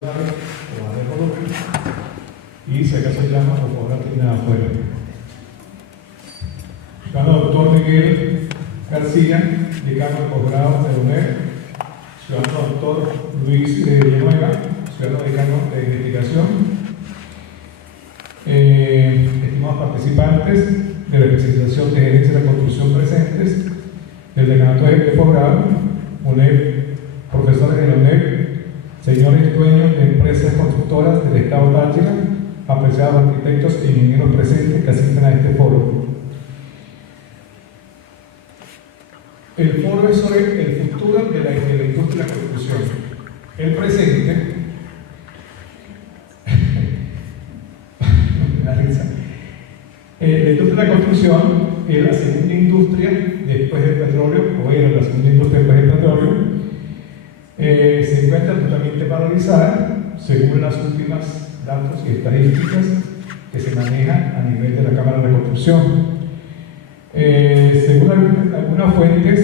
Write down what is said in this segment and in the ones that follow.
o bajar el volumen, y si acaso llama, por favor, atienda afuera. Ciudadano doctor Miguel García, decano del posgrado de UNED. Ciudadano doctor Luis Villanueva, ciudadano decano de investigación. Estimados participantes de la especialización de gerencia de la construcción presentes del decanato de posgrado, UNED, profesores de la UNED, señores dueños de empresas constructoras del Estado Táchira, apreciados arquitectos e ingenieros presentes que asisten a este foro. El foro es sobre el futuro de la industria de la construcción. El presente, la industria de la construcción es la segunda industria después del petróleo, o era la segunda industria después del petróleo. Se encuentra totalmente paralizada según las últimas datos y estadísticas que se manejan a nivel de la Cámara de Construcción. Según algunas fuentes,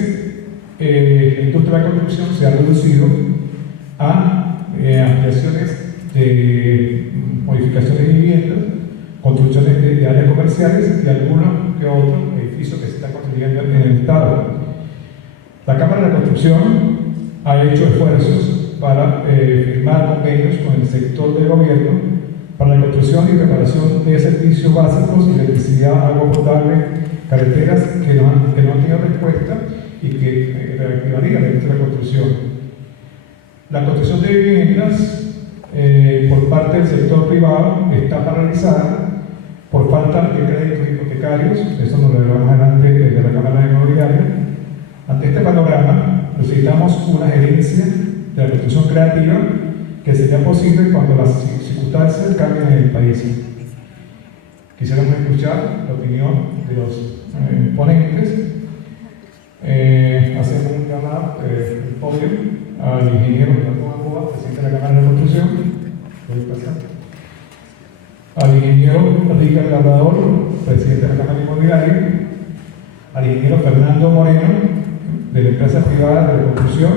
la industria de la construcción se ha reducido a ampliaciones de modificaciones de viviendas, construcciones de áreas comerciales y algunos que otros edificios que se están construyendo en el Estado. La Cámara de la Construcción ha hecho esfuerzos para firmar convenios con el sector del gobierno para la construcción y reparación de servicios básicos, electricidad, agua potable, carreteras que no han tenido respuesta y que reactivaría la industria de la construcción. La construcción de viviendas por parte del sector privado está paralizada por falta de créditos hipotecarios. Eso nos lo veremos más adelante desde la Cámara de Inmobiliaria. Ante este panorama, necesitamos una gerencia de la construcción creativa que sería posible cuando las circunstancias cambien en el país. Quisiéramos escuchar la opinión de los ponentes. Hacemos un llamado el podio al ingeniero Jacobo, presidente de la Cámara de Construcción. Al ingeniero Ricardo Labrador, presidente de la Cámara Inmobiliaria. Al ingeniero Fernando Moreno, de la empresa privada de la construcción,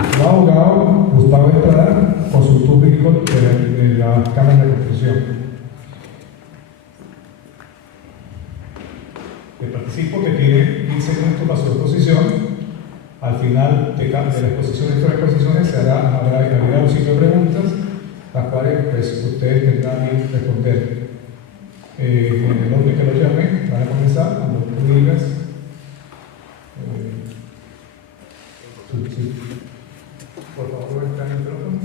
el abogado Gustavo Estrada, consultor público de la Cámara de Construcción. El participo, que tiene 15 minutos para su exposición. Al final de la exposición de estas exposiciones habrá un ciclo de preguntas, las cuales pues, ustedes tendrán que responder. En el orden que lo llame, van a comenzar cuando tú digas. Sí. Por favor, está en el micrófono.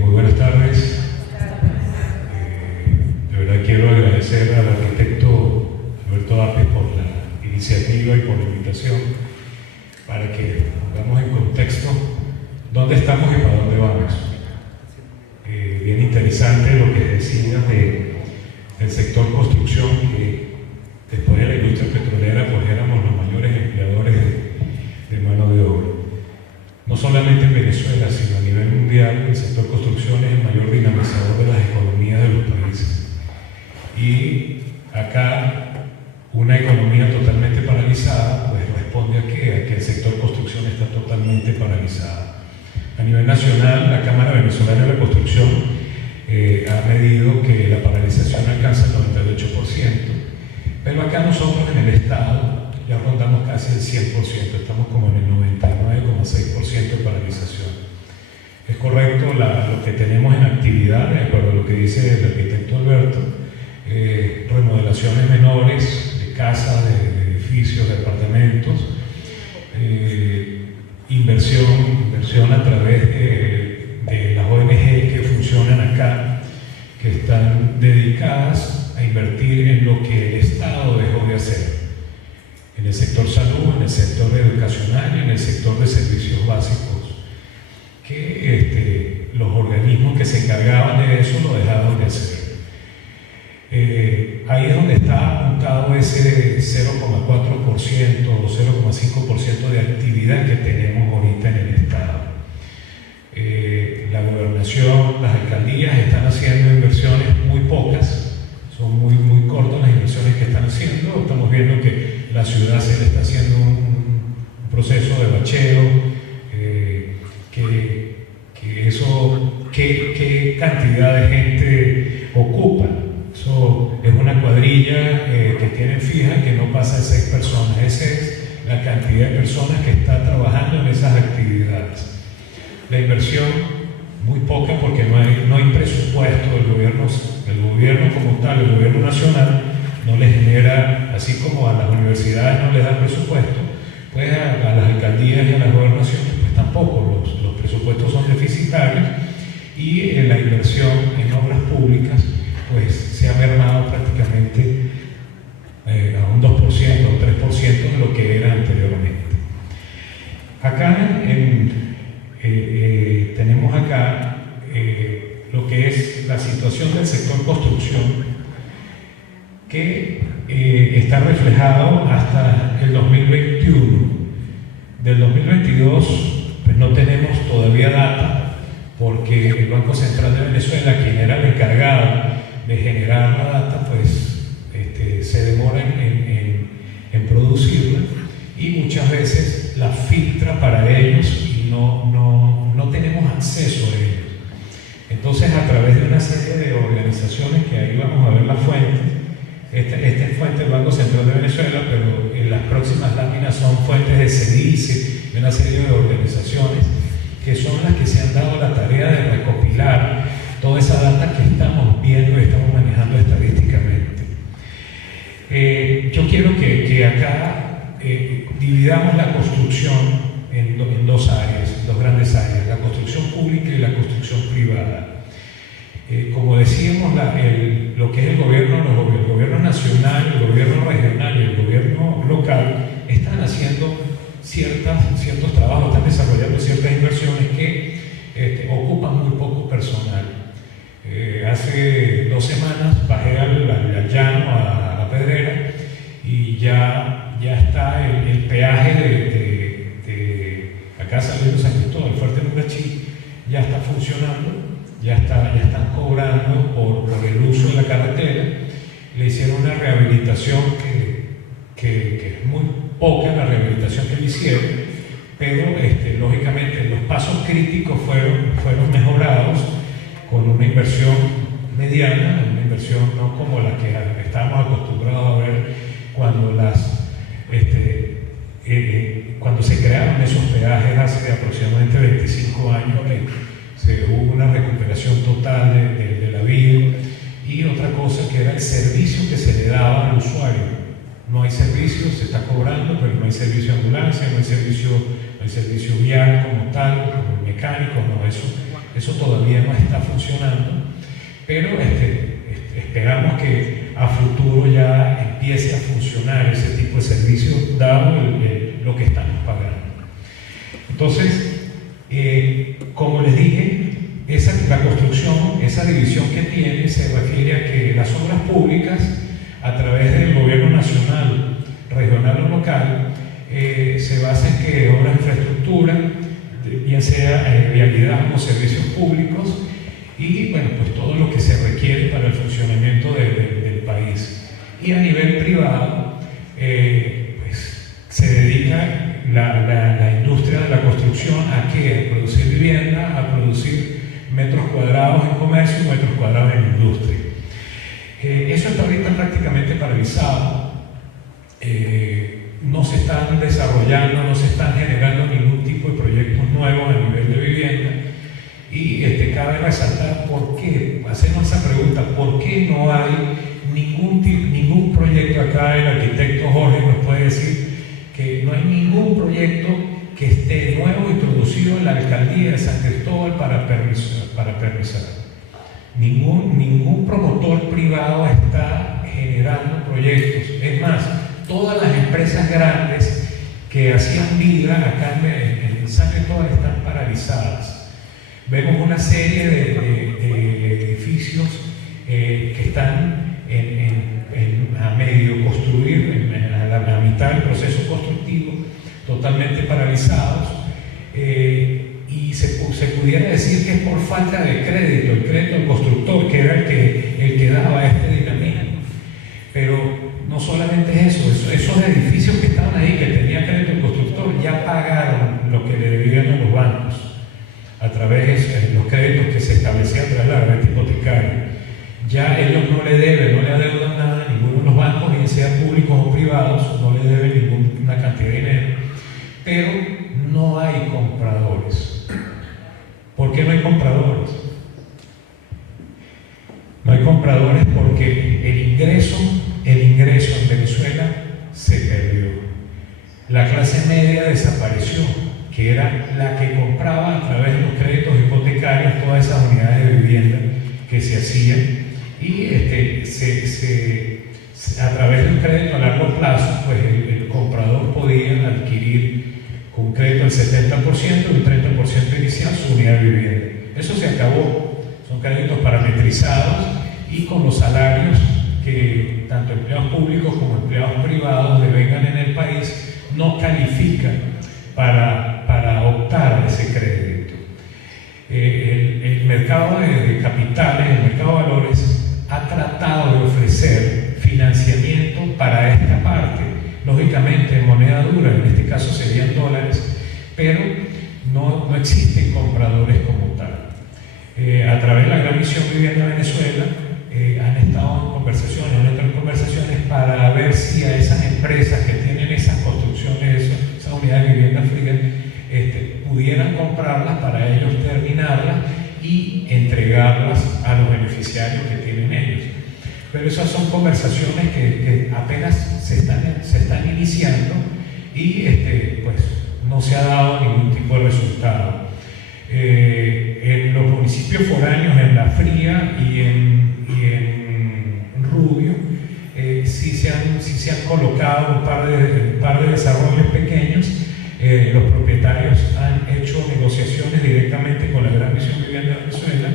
Muy buenas tardes. De verdad quiero agradecer al arquitecto Alberto Apes por la iniciativa y por la invitación para que pongamos en contexto dónde estamos y para dónde vamos. Bien interesante lo que decías del sector construcción, que después de la industria petrolera pues éramos los mayores empleadores de mano de obra. No solamente en Venezuela, sino a nivel mundial, el sector construcción es el mayor dinamizador de las economías de los países. Y acá, una economía totalmente paralizada, pues responde a que el sector construcción está totalmente paralizado. A nivel nacional, la Cámara Venezolana de la Construcción ha medido que la paralización alcanza el 98%, pero acá nosotros en el Estado ya rondamos casi el 100%, estamos como en el 99,6% de paralización. Es correcto lo que tenemos en actividad, de acuerdo a lo que dice el arquitecto Alberto, remodelaciones menores de casas, de edificios, de apartamentos, inversión a través de las ONG que funcionan acá, que están dedicadas a invertir en lo que el Estado dejó de hacer, en el sector salud, en el sector educacional y en el sector de servicios básicos, que los organismos que se encargaban de eso lo dejaron de hacer. Ahí es donde está apuntado ese 0,4% o 0,5% de actividad que tenemos ahorita en el Estado. La gobernación gobernación, las alcaldías están haciendo inversiones muy pocas, son muy cortas las inversiones que están haciendo. Estamos viendo que la ciudad se le está haciendo un proceso de bacheo, ¿qué cantidad de gente ocupa? Eso es una cuadrilla que tienen fija que no pasa de 6 personas. Esa es la cantidad de personas que están trabajando en esas actividades. La inversión, muy poca, porque no hay presupuesto del gobierno como tal, el gobierno nacional no les genera, así como a las universidades no les da presupuesto, pues a las alcaldías y a las gobernaciones pues tampoco, los presupuestos son deficitarios, y la inversión en obras públicas pues se ha mermado prácticamente a un 2% o 3% de lo que era anteriormente. Acá tenemos acá lo que es la situación del sector construcción, que está reflejado hasta el 2021. Del 2022 pues no tenemos todavía data, porque el Banco Central de Venezuela, quien era el encargado de generar la data, pues se demora en producirla, y muchas veces la filtra para ellos y no tenemos acceso a ellos. Entonces, a través de una serie de organizaciones, que ahí vamos a ver las fuentes, esta es fuente del Banco Central de Venezuela, pero en las próximas láminas son fuentes de CEDICE, de una serie de organizaciones que son las que se han dado la tarea de recopilar toda esa data que estamos viendo y estamos manejando estadísticamente. Yo quiero que acá dividamos la construcción en dos áreas, dos grandes áreas: la construcción pública y la construcción privada. Como decíamos, lo que es el gobierno nacional, el gobierno regional y el gobierno local están haciendo ciertos trabajos, están desarrollando ciertas inversiones que ocupan muy poco personal. Hace 2 semanas bajé al llano, a la Pedrera, y ya está el peaje de acá saliendo San Cristóbal, el Fuerte Nubachí, ya está funcionando, ya están cobrando por el uso de la carretera. Le hicieron una rehabilitación que es muy poca, la rehabilitación que le hicieron, pero lógicamente los pasos críticos fueron mejorados con una inversión mediana, una inversión no como la que estábamos acostumbrados a ver cuando se crearon esos peajes hace aproximadamente 25 años, que hubo una recuperación total de la vía. Y otra cosa, que era el servicio que se le daba al usuario. No hay servicio, se está cobrando, pero no hay servicio de ambulancia, no hay servicio vial como tal, como mecánico, no, eso todavía no está funcionando, pero esperamos que a futuro ya empiece a funcionar ese tipo de servicios, dado lo que estamos pagando. Entonces, como les dije, la construcción, esa división que tiene, se refiere a que las obras públicas, a través del gobierno nacional, regional o local, se basa en que obras de infraestructura, bien sea vialidad o servicios públicos, y bueno, pues todo lo que se requiere para el funcionamiento del país. Y a nivel privado, pues se dedica la industria de la construcción a ¿qué? A producir vivienda, a producir metros cuadrados en comercio y metros cuadrados en industria. Eso está ahorita prácticamente paralizado. No se están desarrollando, no se están generando ningún tipo de proyectos nuevos a nivel de vivienda, y cabe resaltar por qué, hacernos esa pregunta: ¿por qué no hay ningún proyecto? Acá el arquitecto Jorge nos puede decir que no hay ningún proyecto que esté nuevo introducido en la alcaldía de San Cristóbal para permisar. Ningún promotor privado está generando proyectos. Es más, todas las empresas grandes que hacían vida acá en San Cristóbal están paralizadas. Vemos una serie de edificios que están a medio construir, a la mitad del proceso constructivo, totalmente paralizados, y se pudiera decir que es por falta de crédito, el crédito del constructor, que era el que daba este dinamismo. Pero no solamente es eso, esos edificios que estaban ahí, que tenía crédito el constructor, ya pagaron lo que le debían a los bancos a través de los créditos que se establecían tras la garantía hipotecaria. Ya ellos no le deben, no le adeudan nada a ninguno de los bancos, bien sean públicos o privados, no le deben ninguna cantidad de dinero, pero no hay compradores. ¿Por qué no hay compradores? No hay compradores porque el ingreso en Venezuela se perdió. La clase media desapareció, que era la que compraba a través de los créditos hipotecarios todas esas unidades de vivienda que se hacían, y a través de un crédito a largo plazo, pues el comprador podía adquirir con un crédito del 70% y un 30% inicial su unidad de vivienda. Eso se acabó, son créditos parametrizados y con los salarios que tanto empleados públicos como empleados privados devengan en el país no califican para optar a ese crédito. El mercado de capitales, el mercado de valores, ha tratado de ofrecer financiamiento para esta parte, lógicamente en moneda dura, en este caso serían dólares, pero no existen compradores como tal. A través de la Gran Misión Vivienda Venezuela han estado en conversaciones, han entrado en conversaciones para ver si a esas empresas que tienen esas construcciones, esas unidades de vivienda fría, pudieran comprarlas para ellos terminarlas y entregarlas a los beneficiarios que tienen ellos. Pero esas son conversaciones que apenas se están iniciando y pues no se ha dado ningún tipo de resultado. En los municipios foráneos, en La Fría y en Rubio, sí se han colocado un par de desarrollos pequeños. Los propietarios han hecho negociaciones directamente con la Gran Misión Vivienda de Venezuela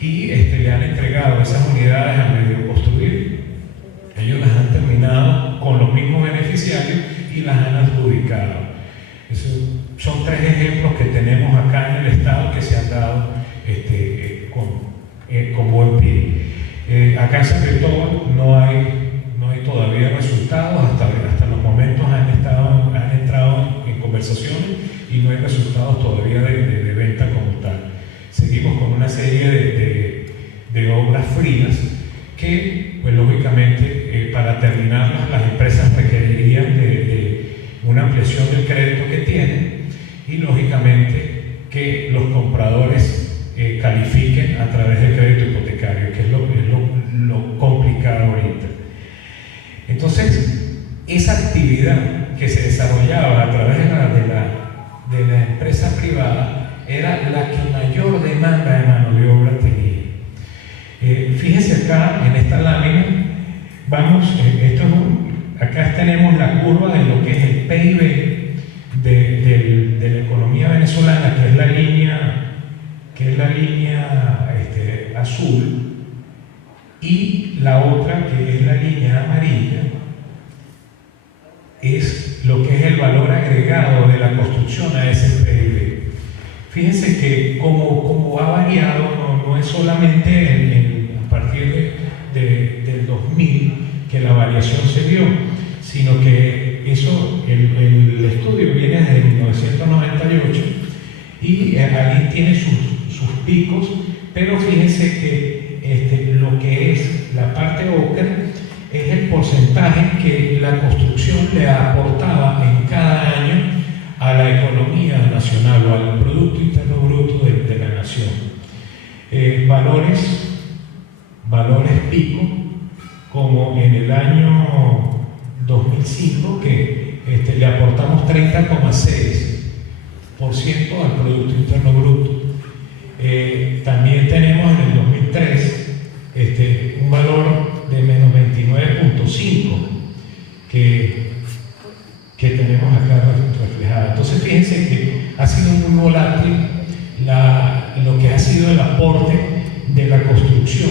y le han entregado esas unidades a medio construir. Ellos las han terminado con los mismos beneficiarios y las han adjudicado. Son tres ejemplos que tenemos acá en el Estado que se han dado con buen pie. Acá en San Cristóbal no hay todavía resultados, hasta los momentos han entrado en conversaciones y no hay resultados todavía de venta como tal. Seguimos con una serie de obras frías que, pues lógicamente, para terminarlas las empresas requerirían de una ampliación del crédito que tienen y lógicamente que los compradores califiquen a través del crédito hipotecario, que es lo complicado ahorita. Entonces, esa actividad que se desarrollaba a través de la empresa privada era la que mayor demanda de mano de obra tenía. Fíjense acá en esta lámina, acá tenemos la curva de lo que es el PIB de la economía venezolana, que es la línea azul, y la otra, que es la línea amarilla, es lo que es el valor agregado de la construcción a ese PIB. Fíjense que como ha variado, no es solamente a partir del 2000 que la variación se dio, sino que el estudio viene desde 1998 y ahí tiene sus picos, pero fíjense que lo que es la parte ocre es el porcentaje que la construcción le aportaba en cada año a la economía nacional o al Producto Interno Bruto de la nación. Valores pico, como en el año 2005, que le aportamos 30,6% al Producto Interno Bruto. También tenemos en el 2003 un valor de menos 29,5 que tenemos acá reflejado. Entonces fíjense que ha sido muy volátil lo que ha sido el aporte de la construcción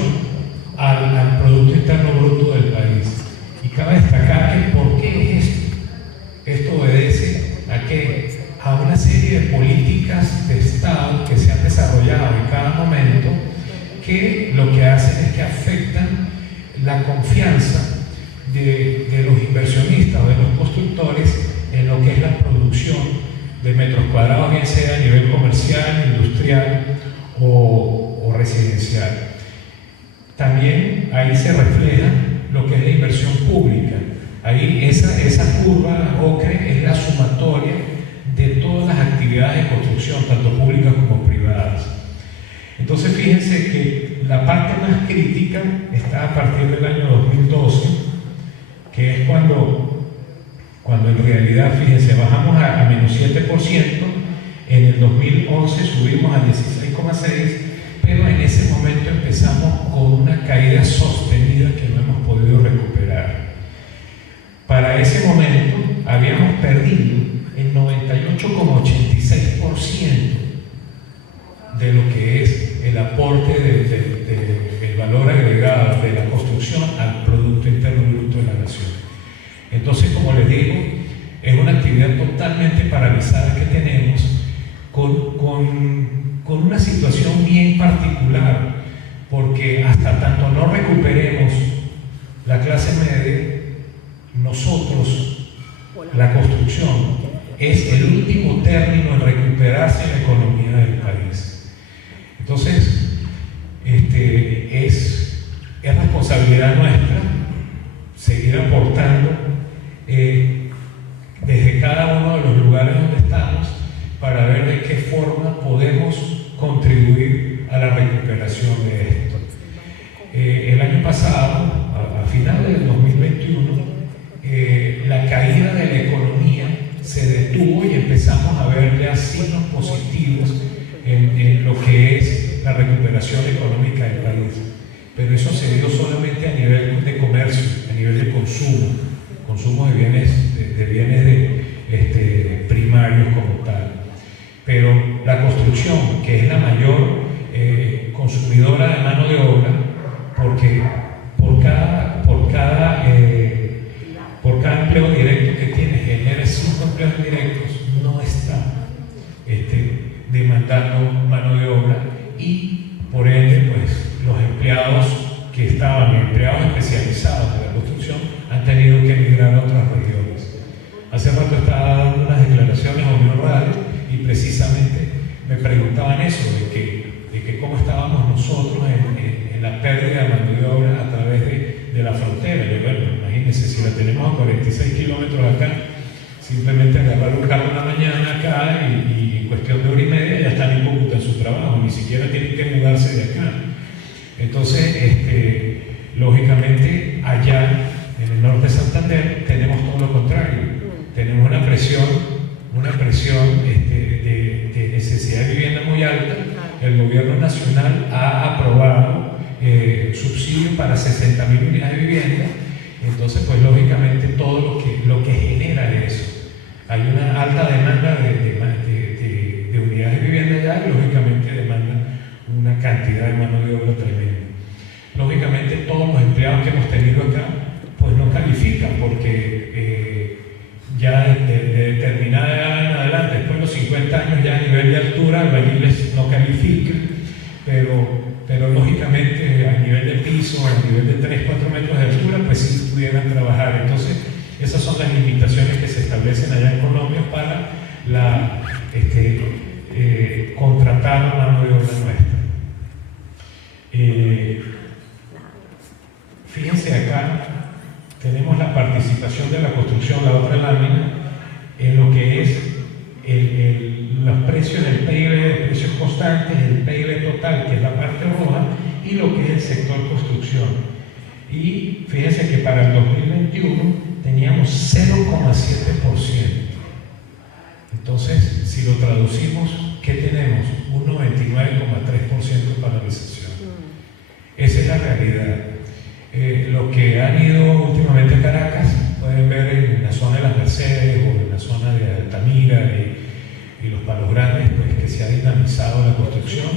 al Producto Interno Bruto del país. Y cabe destacar que ¿por qué es esto? Esto obedece a una una serie de políticas de Estado que se han desarrollado en cada momento que lo que hacen es que afectan la confianza de los inversionistas o de los constructores en lo que es la producción de metros cuadrados, bien sea a nivel comercial, industrial o residencial. También ahí se refleja lo que es la inversión pública. Ahí esa curva ocre es la sumatoria de todas las actividades de construcción, tanto públicas como privadas. Entonces fíjense que la parte más crítica está a partir del año 2012, que es cuando en realidad, fíjense, bajamos a menos 7%, en el 2011 subimos a 16,6%, pero en ese momento empezamos con una caída sostenida que no hemos podido recuperar. Para ese momento habíamos perdido el 98,86% de lo que es el aporte del valor agregado de la construcción al Producto Interno Bruto de la nación. Entonces, como les digo, es una actividad totalmente paralizada que tenemos con una situación bien particular, porque hasta tanto no recuperemos la clase media, nosotros, la construcción, es el último término en recuperarse la economía del país. Entonces, es responsabilidad nuestra seguir aportando desde cada uno de los lugares donde estamos para ver de qué forma podemos contribuir a la recuperación de esto. El año pasado, a finales del 2021, la caída de la economía se detuvo y empezamos a ver ya signos positivos en lo que es la recuperación económica del país. Pero eso se dio solamente a nivel de comercio, a nivel de consumo de bienes primarios como tal. Pero la construcción, que es la mayor consumidora de mano de obra, porque por cada empleo directo que tiene genera 5 empleos directos, no está demandando mano de obra, y por ende pues los empleados que estaban empleados especializados de la construcción han tenido que emigrar a otras regiones. Hace rato estaba dando unas declaraciones a Unión Radio y precisamente me preguntaban eso, de que cómo estábamos nosotros en la pérdida de mano de obra a través de la frontera. Yo, bueno, imagínense, si la tenemos a 46 kilómetros acá, simplemente agarrar un carro en la mañana acá y en cuestión de hora y media ya están en Cúcuta en su trabajo, ni siquiera tienen que mudarse de acá. Entonces, lógicamente, allá en el norte de Santander tenemos todo lo contrario. Tenemos una presión de necesidad de vivienda muy alta. El gobierno nacional ha aprobado subsidio para 60.000 unidades de vivienda. Entonces, pues lógicamente todo lo que genera eso. Hay una alta demanda de unidades de vivienda allá, y lógicamente demanda una cantidad de mano de obra tremenda. Lógicamente todos los empleados que hemos tenido acá pues no califican, porque ya de determinada edad en adelante, después de los 50 años, ya a nivel de altura albañiles no califican, pero lógicamente a nivel de piso, a nivel de 3-4 metros de altura, pues sí pudieran trabajar. Entonces esas son las limitaciones que se establecen allá en Colombia para contratar mano de obra nuestra. Fíjense acá, tenemos la participación de la construcción, la otra lámina, en lo que es los precios del PIB, precios constantes, el PIB total, que es la parte roja, y lo que es el sector construcción. Y fíjense que para el 2021 teníamos 0,7%. Entonces, si lo traducimos, ¿qué tenemos? Un 99,3% de paralización. Esa es la realidad. Los que han ido últimamente a Caracas pueden ver en la zona de las Mercedes o en la zona de Altamira y los Palos Grandes, pues que se ha dinamizado la construcción.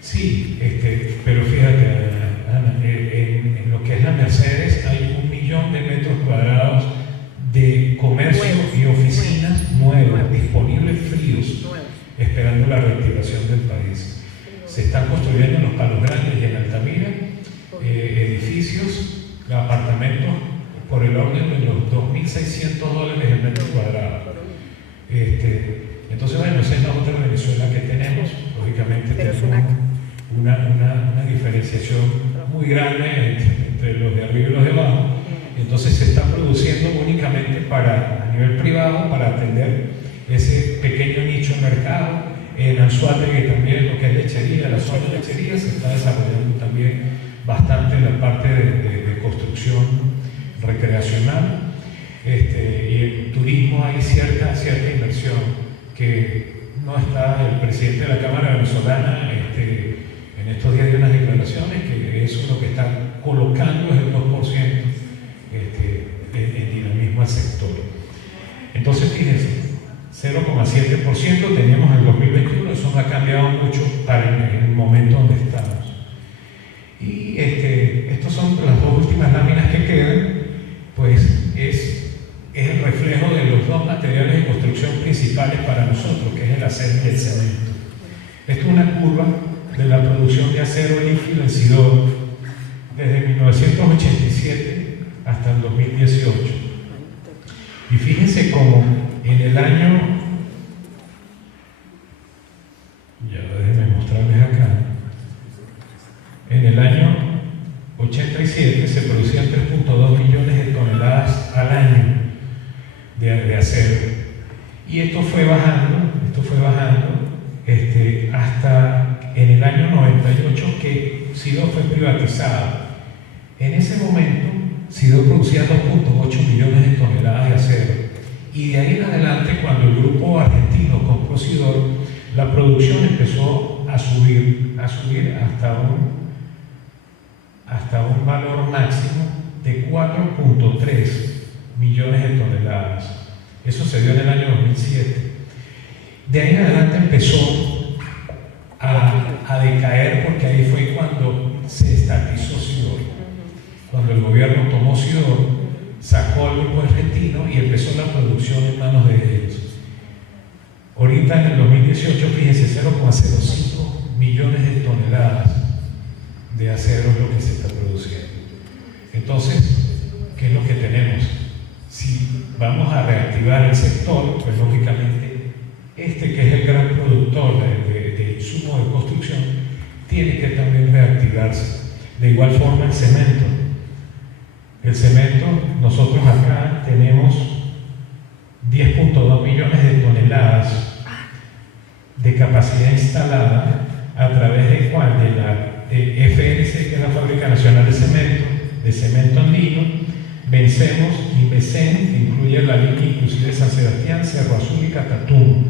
Sí, pero fíjate, Ana, en lo que es la Mercedes hay 1 millón de metros cuadrados de comercio y oficinas nuevas, disponibles fríos. acelerando la reactivación del país. Se están construyendo en los Palos Grandes y en Altamira edificios, apartamentos por el orden de los $2.600 el metro cuadrado. Entonces, bueno, esa es la otra Venezuela que tenemos. Lógicamente tenemos una diferenciación muy grande entre los de arriba y los de abajo. Entonces se está produciendo únicamente a nivel privado para atender ese pequeño nicho de mercado. En Anzoátegui también lo que es lechería, la zona de lechería se está desarrollando también bastante en la parte de construcción recreacional. Y en turismo hay cierta inversión que no está. El presidente de la Cámara Venezolana en estos días dio unas declaraciones que eso lo que está colocando es el 2% en dinamismo al sector. Entonces fíjense, 0,7% teníamos en el 2021, eso no ha cambiado mucho para el momento donde estamos. Y estas son las dos últimas láminas que quedan, pues es el reflejo de los dos materiales de construcción principales para nosotros, que es el acero y el cemento. Esto es una curva de la producción de acero líquido en Sidor desde 1987 hasta el 2018. Y fíjense cómo en el año, ya déjenme mostrarles acá, en el año 87 se producían 3.2 millones de toneladas al año de acero. Y esto fue bajando hasta en el año 98 que Sidor fue privatizado. En ese momento Sidor producía 2.8 millones de toneladas de acero. Y de ahí en adelante, cuando el grupo argentino compró Sidor, la producción empezó a subir hasta un valor máximo de 4.3 millones de toneladas. Eso se dio en el año 2007. De ahí en adelante empezó a decaer, porque ahí fue cuando se estatizó Sidor. Cuando el gobierno tomó Sidor, sacó al grupo argentino y empezó la producción en manos de ellos. Ahorita en el 2018, fíjense, 0,05 millones de toneladas de acero es lo que se está produciendo. Entonces, ¿qué es lo que tenemos? Si vamos a reactivar el sector, pues lógicamente que es el gran productor de insumos de construcción, tiene que también reactivarse. De igual forma el cemento. El cemento, nosotros acá tenemos 10.2 millones de toneladas de capacidad instalada, a través de cuál, de la FNC, que es la Fábrica Nacional de Cemento Andino, Vencemos y Becen, que incluye la línea inclusive de San Sebastián, Cerro Azul y Catatumbo.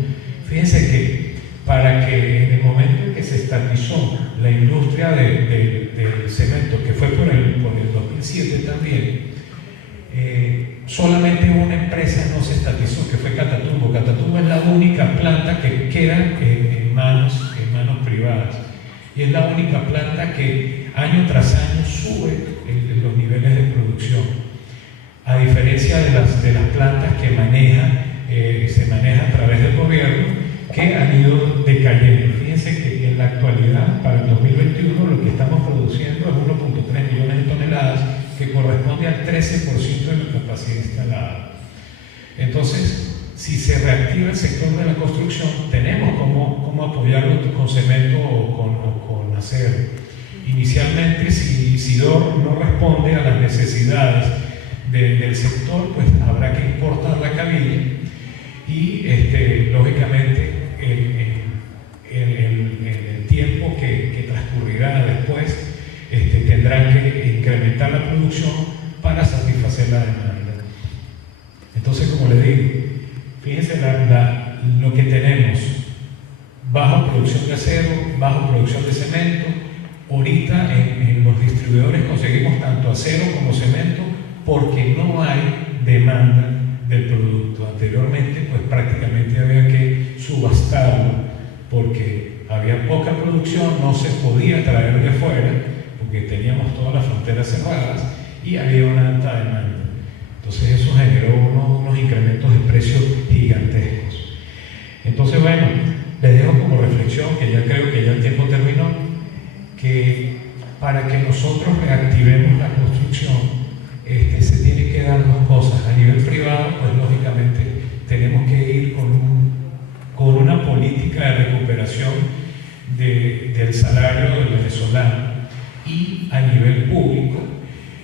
Fíjense que para que en el momento en que se estatizó la industria del cemento, que fue por el 2007 también, solamente una empresa no se estatizó, que fue Catatumbo. Catatumbo es la única planta que queda en manos privadas, y es la única planta que año tras año sube los niveles de producción, a diferencia de las plantas que se manejan a través del gobierno, que han ido decayendo. Fíjense que en la actualidad, para el 2021, lo que estamos produciendo es 1.3 millones de toneladas, que corresponde al 13% de la capacidad instalada. Entonces, si se reactiva el sector de la construcción, tenemos cómo apoyarlo con cemento o con acero. Inicialmente, si Sidor no responde a las necesidades del sector, pues habrá que importar la cabilla y lógicamente el tiempo que transcurrirá después tendrán que incrementar la producción para satisfacer la demanda. Entonces, como les digo, fíjense lo que tenemos: baja producción de acero, baja producción de cemento. Ahorita en los distribuidores conseguimos tanto acero como cemento porque no hay demanda del producto. Anteriormente, pues prácticamente había que subastarlo porque había poca producción, no se podía traer de fuera porque teníamos todas las fronteras cerradas y había una alta demanda. Entonces eso generó unos incrementos de precios gigantescos. Entonces, bueno, les dejo como reflexión, que ya creo que ya el tiempo terminó, que para que nosotros reactivemos la construcción, se tienen que dar dos cosas. A nivel privado, pues lógicamente tenemos que ir con una política de recuperación del salario del venezolano, y a nivel público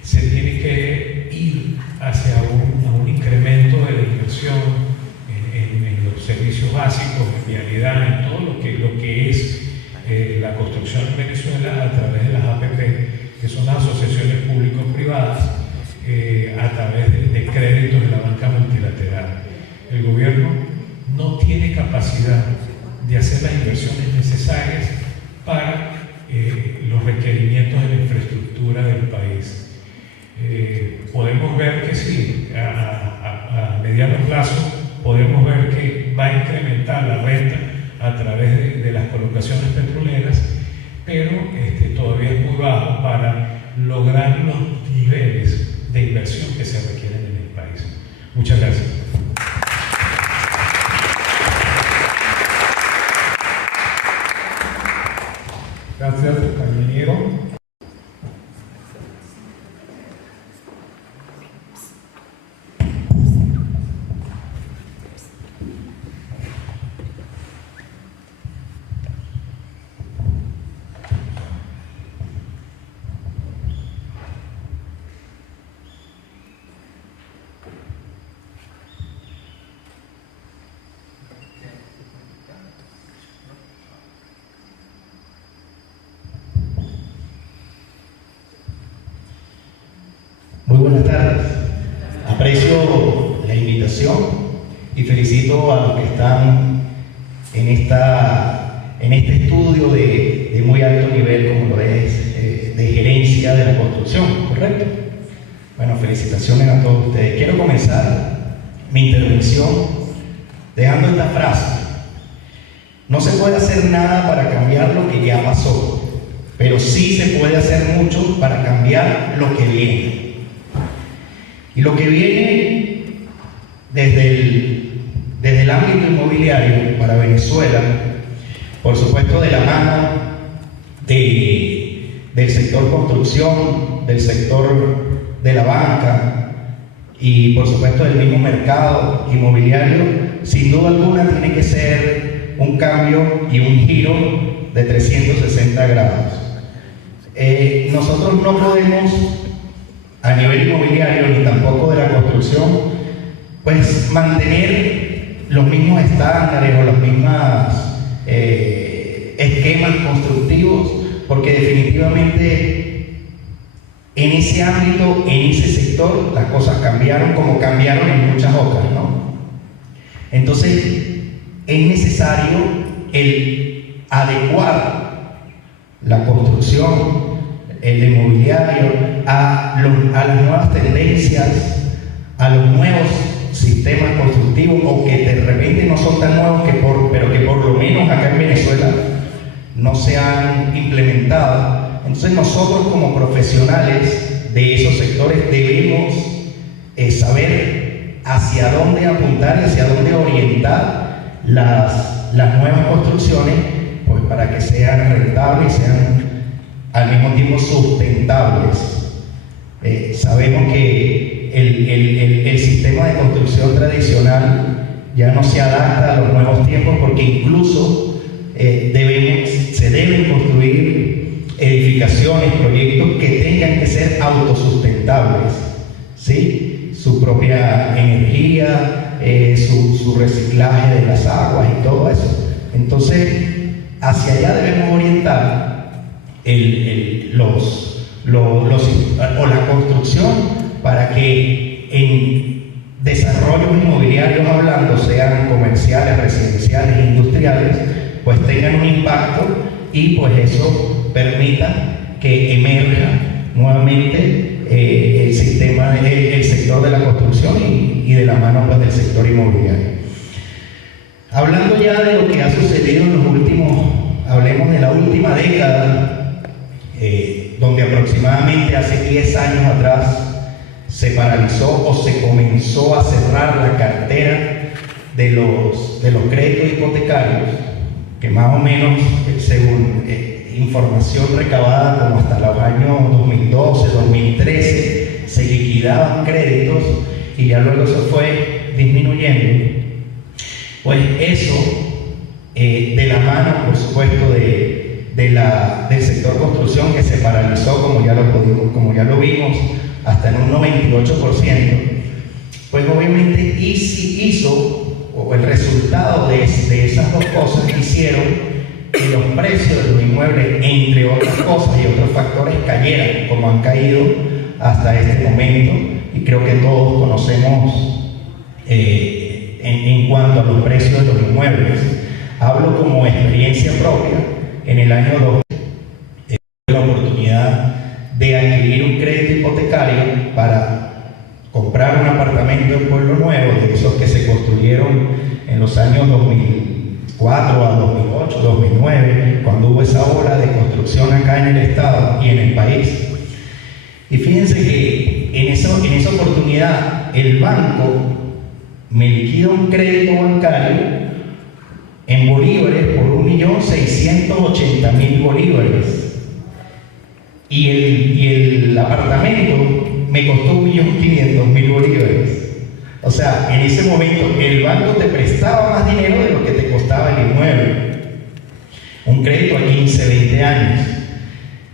se tiene que ir hacia un incremento de la inversión en los servicios básicos, en vialidad, en todo lo que es la construcción en Venezuela a través de las APP, que son las asociaciones público-privadas, a través de créditos de la banca multilateral. El gobierno no tiene capacidad de hacer las inversiones necesarias para los requerimientos de la infraestructura del país. Podemos ver que sí, a mediano plazo podemos ver que va a incrementar la renta a través de las colocaciones petroleras, pero todavía es muy bajo para lograr los niveles de inversión que se requieren en el país. Muchas gracias. Gracias, ingeniero. Muy buenas tardes. Aprecio la invitación y felicito a los que están en este estudio de muy alto nivel, como lo es de gerencia de la construcción, ¿correcto? Bueno, felicitaciones a todos ustedes. Quiero comenzar mi intervención dejando esta frase: no se puede hacer nada para cambiar lo que ya pasó, pero sí se puede hacer mucho para cambiar lo que viene. Y lo que viene desde el ámbito inmobiliario para Venezuela, por supuesto de la mano del sector construcción, del sector de la banca y por supuesto del mismo mercado inmobiliario, sin duda alguna tiene que ser un cambio y un giro de 360 grados. Nosotros no podemos, a nivel inmobiliario ni tampoco de la construcción, pues mantener los mismos estándares o los mismos esquemas constructivos, porque definitivamente en ese ámbito, en ese sector, las cosas cambiaron como cambiaron en muchas otras, ¿no? Entonces es necesario el adecuar la construcción, el inmobiliario, a las nuevas tendencias, a los nuevos sistemas constructivos, o que de repente no son tan nuevos, pero que por lo menos acá en Venezuela no se han implementado. Entonces nosotros como profesionales de esos sectores debemos saber hacia dónde apuntar y hacia dónde orientar las nuevas construcciones, pues para que sean rentables y sean al mismo tiempo sustentables. Sabemos que el sistema de construcción tradicional ya no se adapta a los nuevos tiempos, porque incluso se deben construir edificaciones, proyectos que tengan que ser autosustentables, ¿sí? Su propia energía, su reciclaje de las aguas y todo eso. Entonces, hacia allá debemos orientar la construcción, para que en desarrollos inmobiliarios hablando, sean comerciales, residenciales, industriales, pues tengan un impacto y pues eso permita que emerja nuevamente el sector de la construcción y de la mano pues del sector inmobiliario. Hablando ya de lo que ha sucedido en los últimos, hablemos de la última década, donde aproximadamente hace 10 años atrás se paralizó o se comenzó a cerrar la cartera de los créditos hipotecarios. que más o menos, según información recabada como hasta los años 2012, 2013, se liquidaban créditos y ya luego se fue disminuyendo. Pues eso, de la mano, por supuesto, del sector construcción, que se paralizó, como ya lo vimos, hasta en un 98%, pues obviamente o el resultado de esas dos cosas hicieron que los precios de los inmuebles, entre otras cosas y otros factores, cayeran como han caído hasta este momento, y creo que todos conocemos en cuanto a los precios de los inmuebles. Hablo como experiencia propia. En el año 2000 tuve la oportunidad de adquirir un crédito hipotecario para comprar un apartamento en Pueblo Nuevo, de esos que se construyeron en los años 2004 a 2008, 2009, cuando hubo esa ola de construcción acá en el estado y en el país. Y fíjense que en esa oportunidad el banco me liquida un crédito bancario en bolívares por 1.680.000 bolívares. Y el apartamento me costó 1.500.000 bolívares. O sea, en ese momento el banco te prestaba más dinero de lo que te costaba el inmueble. Un crédito a 15, 20 años.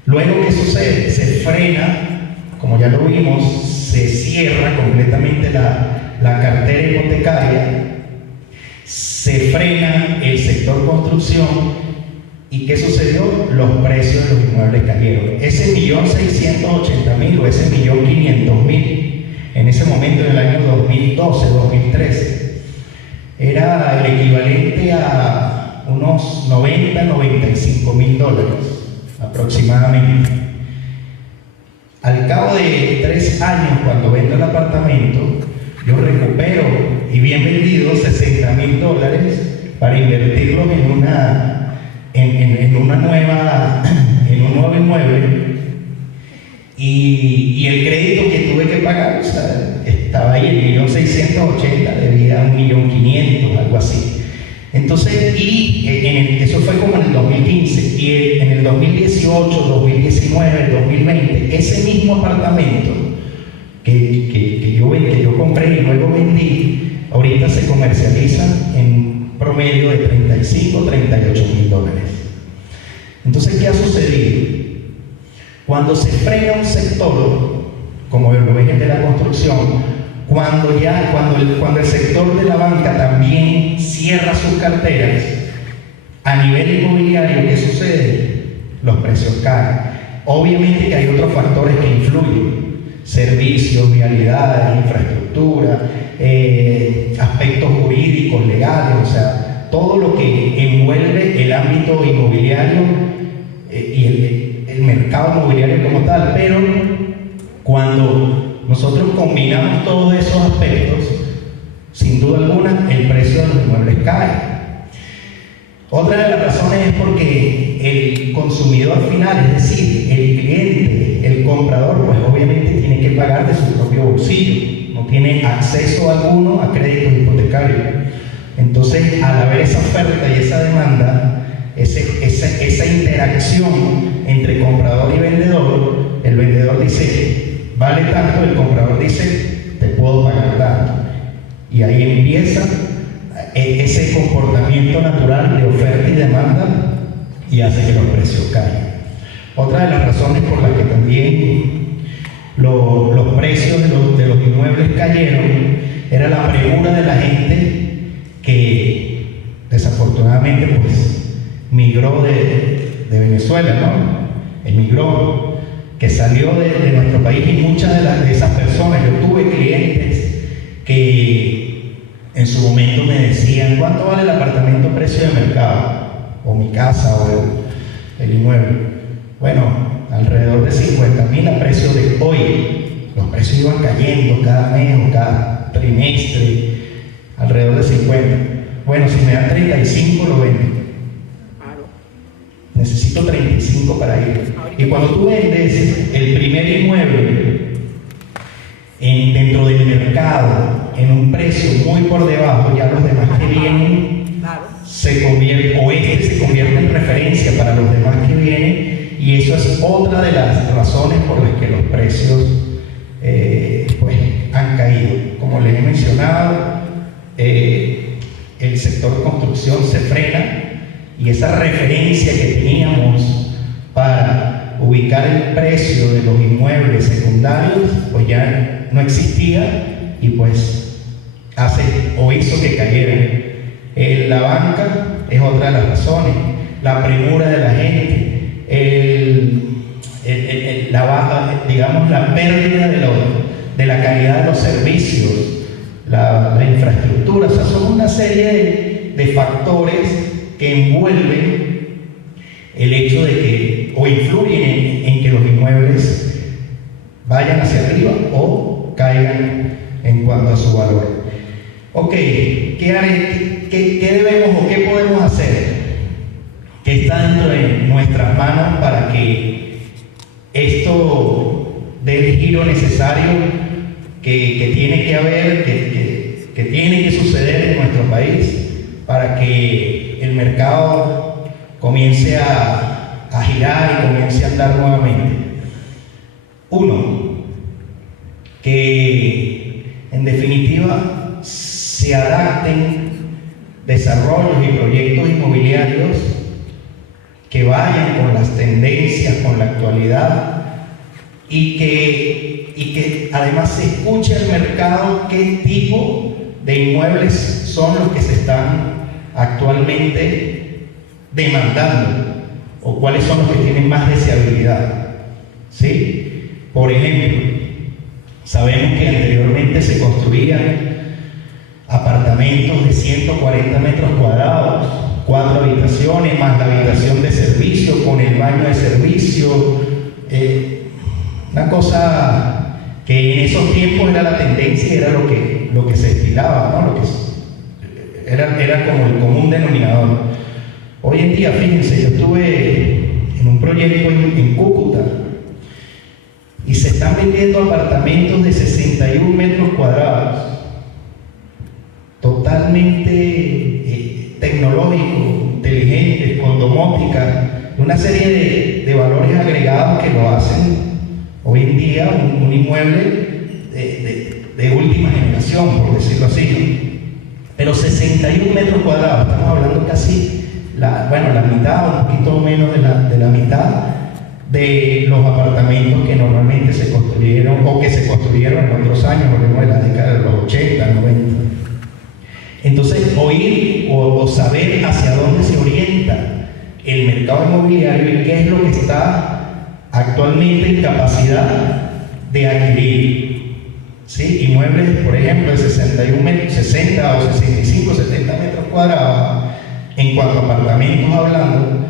Luego, ¿qué sucede? Se frena, como ya lo vimos, se cierra completamente la cartera hipotecaria, se frena el sector construcción. ¿Y qué sucedió? Los precios de los inmuebles cayeron. Ese 1.680.000 o ese 1.500.000, en ese momento, en el año 2012, 2013, era el equivalente a unos 90.000 dólares aproximadamente. Al cabo de 3 años, cuando vendo el apartamento, yo recupero, y bien vendido, 60.000 dólares para invertirlos en un nuevo inmueble, y el crédito que tuve que pagar, o sea, estaba ahí, el 1.680.000, debía 1.500.000, algo así. Entonces, eso fue como en el 2015, y en el 2018, 2019, 2020, ese mismo apartamento que yo compré y luego vendí, ahorita se comercializa en promedio de 38.000 dólares. Entonces, ¿qué ha sucedido? Cuando se frena un sector, como lo es el de la construcción, cuando el sector de la banca también cierra sus carteras, a nivel inmobiliario, ¿qué sucede? Los precios caen. Obviamente que hay otros factores que influyen: servicios, vialidades, infraestructura, aspectos jurídicos, legales, o sea, todo lo que envuelve el ámbito inmobiliario y el mercado inmobiliario como tal. Pero cuando nosotros combinamos todos esos aspectos, sin duda alguna, el precio de los inmuebles cae. Otra de las razones es porque el consumidor final, es decir, el cliente, el comprador, pues obviamente tiene que pagar de su propio bolsillo, no tiene acceso alguno a créditos hipotecarios. Entonces, al haber esa oferta y esa demanda, esa interacción entre comprador y vendedor, el vendedor dice, vale tanto, el comprador dice, te puedo pagar tanto. Y ahí empieza ese comportamiento natural de oferta y demanda y hace que los precios caigan. Otra de las razones por las que también los precios de los inmuebles cayeron era la premura de la gente que desafortunadamente pues migró de Venezuela, ¿no? Emigró, que salió de nuestro país, y muchas de esas personas, yo tuve clientes que en su momento me decían, ¿cuánto vale el apartamento a precio de mercado? O mi casa, o el inmueble. Bueno, alrededor de 50.000 a precio de hoy. Los precios iban cayendo cada mes o cada trimestre, alrededor de 50. Bueno, si me dan 35 lo venden. Necesito 35 para ir. Y cuando tú vendes el primer inmueble dentro del mercado en un precio muy por debajo, ya los demás que vienen se convierte en referencia para los demás que vienen, y eso es otra de las razones por las que los precios pues han caído. Como les he mencionado, el sector construcción se frena, y esa referencia que teníamos para ubicar el precio de los inmuebles secundarios pues ya no existía, y pues hizo que cayeran. La banca es otra de las razones, la premura de la gente, la pérdida de la calidad de los servicios, la infraestructura. O sea, son una serie de factores que envuelven el hecho de que, o influyen en que los inmuebles vayan hacia arriba o caigan en cuanto a su valor. Ok, ¿qué debemos o qué podemos hacer? ¿Qué está dentro de nuestras manos para que esto dé el giro necesario que tiene que haber, que tiene que suceder en nuestro país para que el mercado comience a girar y comience a andar nuevamente? Uno, que en definitiva se adapten desarrollos y proyectos inmobiliarios que vayan con las tendencias, con la actualidad, y que además se escuche al mercado qué tipo de inmuebles son los que se están actualmente demandando, o cuáles son los que tienen más deseabilidad, ¿sí? Por ejemplo, sabemos que anteriormente se construían apartamentos de 140 metros cuadrados, 4 habitaciones, más la habitación de servicio, con el baño de servicio, una cosa que en esos tiempos era la tendencia, era lo que se estilaba, ¿no? Era como el común denominador. Hoy en día, fíjense, yo estuve en un proyecto en Cúcuta, y se están vendiendo apartamentos de 61 metros cuadrados, totalmente tecnológicos, inteligentes, con domótica, una serie de valores agregados que lo hacen hoy en día un inmueble de última generación, por decirlo así, ¿no? Pero 61 metros cuadrados, estamos hablando casi la mitad, un poquito menos de la mitad de los apartamentos que normalmente se construyeron o que se construyeron en otros años, por ejemplo en la década de los 80, 90. Entonces, oír o saber hacia dónde se orienta el mercado inmobiliario y qué es lo que está actualmente en capacidad de adquirir, ¿sí? Inmuebles, por ejemplo, de 61 metros, 60 o 65, 70 metros cuadrados, en cuanto a apartamentos hablando,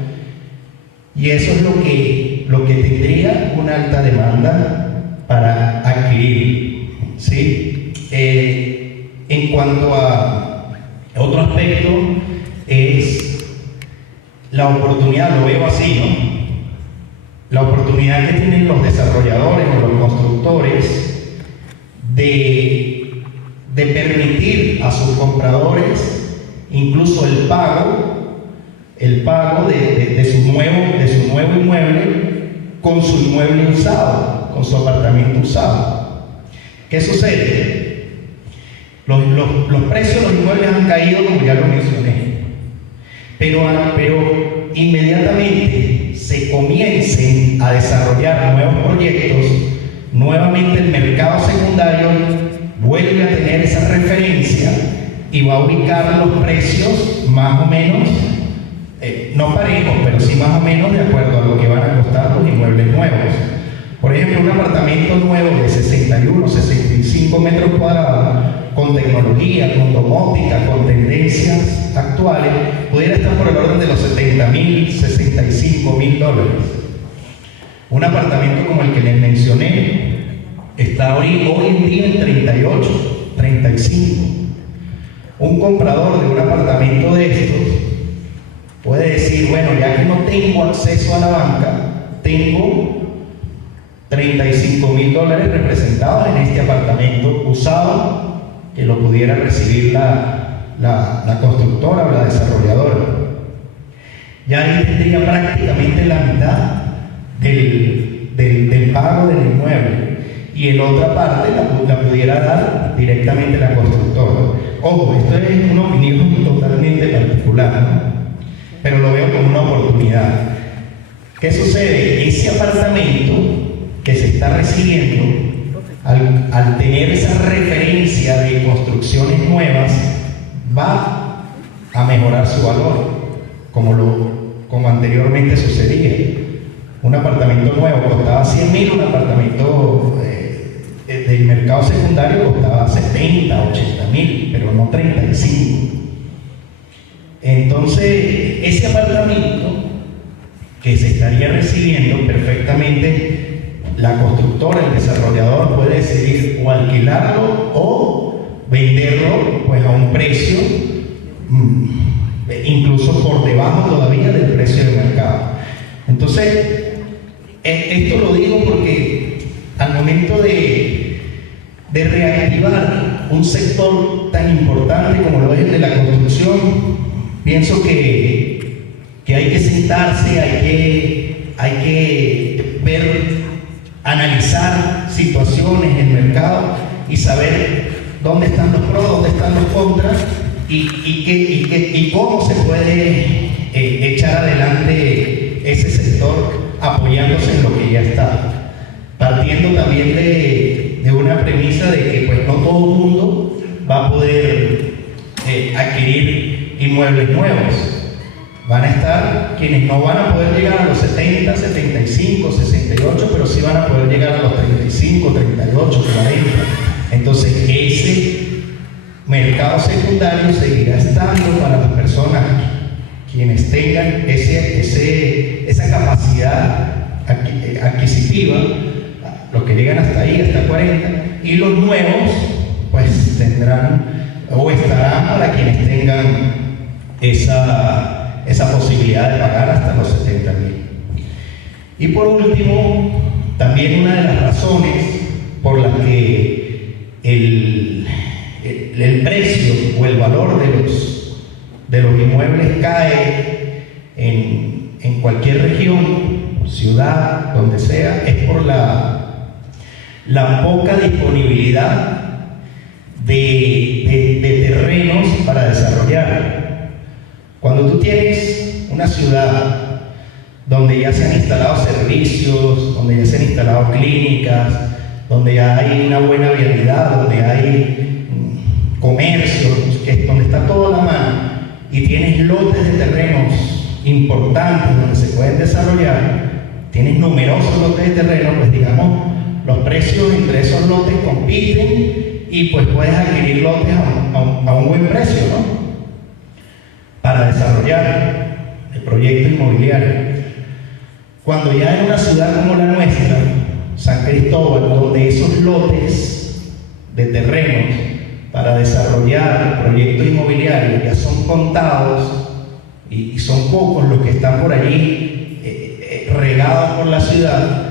y eso es lo que tendría una alta demanda para adquirir, ¿sí? En cuanto a otro aspecto, es la oportunidad, lo veo así, ¿no? La oportunidad que tienen los desarrolladores o los constructores de permitir a sus compradores incluso el pago de su nuevo inmueble con su inmueble usado, con su apartamento usado. ¿Qué sucede? Los precios de los inmuebles han caído, como ya lo mencioné, pero inmediatamente se comiencen a desarrollar nuevos proyectos, nuevamente el mercado secundario vuelve a tener esa referencia y va a ubicar los precios más o menos, no parejos, pero sí más o menos de acuerdo a lo que van a costar los inmuebles nuevos. Por ejemplo, un apartamento nuevo de 61, 65 metros cuadrados, con tecnología, con domótica, con tendencias actuales, pudiera estar por el orden de los $70,000, $65,000. Un apartamento como el que les mencioné está hoy en día en 38, 35. Un comprador de un apartamento de estos puede decir, bueno, ya que no tengo acceso a la banca, tengo $35,000 representados en este apartamento usado, que lo pudiera recibir la la constructora o la desarrolladora. Ya ahí tendría prácticamente la mitad del pago del inmueble, y en otra parte la pudiera dar directamente la constructora. Ojo, esto es una opinión totalmente particular, ¿no? Pero lo veo como una oportunidad. ¿Qué sucede? Ese apartamento que se está recibiendo, al tener esa referencia de construcciones nuevas, va a mejorar su valor, como anteriormente sucedía. Un apartamento nuevo costaba 100.000, un apartamento del mercado secundario costaba 70, 80.000, pero no 35. Entonces, ese apartamento que se estaría recibiendo, perfectamente la constructora, el desarrollador puede decidir o alquilarlo o venderlo pues a un precio incluso por debajo todavía del precio de mercado. Entonces, esto lo digo porque al momento de reactivar un sector tan importante como lo es el de la construcción, pienso que hay que sentarse, hay que ver, analizar situaciones en el mercado y saber dónde están los pros, dónde están los contras y cómo se puede echar adelante ese sector apoyándose en lo que ya está. Partiendo también de una premisa de que pues no todo el mundo va a poder adquirir inmuebles nuevos. Van a estar quienes no van a poder llegar a los 70, 75, 68, pero sí van a poder llegar a los 35, 38, 40. Entonces ese mercado secundario seguirá estando para las personas quienes tengan esa capacidad adquisitiva, los que llegan hasta ahí, hasta 40, y los nuevos pues tendrán o estarán para quienes tengan esa posibilidad de pagar hasta los 70.000. Y por último, también una de las razones por las que el precio o el valor de los inmuebles cae en cualquier región, ciudad, donde sea, es por la poca disponibilidad de terrenos para desarrollar. Cuando tú tienes una ciudad donde ya se han instalado servicios, donde ya se han instalado clínicas, donde ya hay una buena vialidad, donde hay comercios, que es donde está todo a la mano, y tienes lotes de terrenos importantes donde se pueden desarrollar, tienes numerosos lotes de terreno, pues digamos, los precios entre esos lotes compiten y pues puedes adquirir lotes a un buen precio, ¿no? Para desarrollar el proyecto inmobiliario. Cuando ya en una ciudad como la nuestra, San Cristóbal, donde esos lotes de terrenos para desarrollar proyectos inmobiliarios ya son contados y son pocos los que están por allí regados por la ciudad,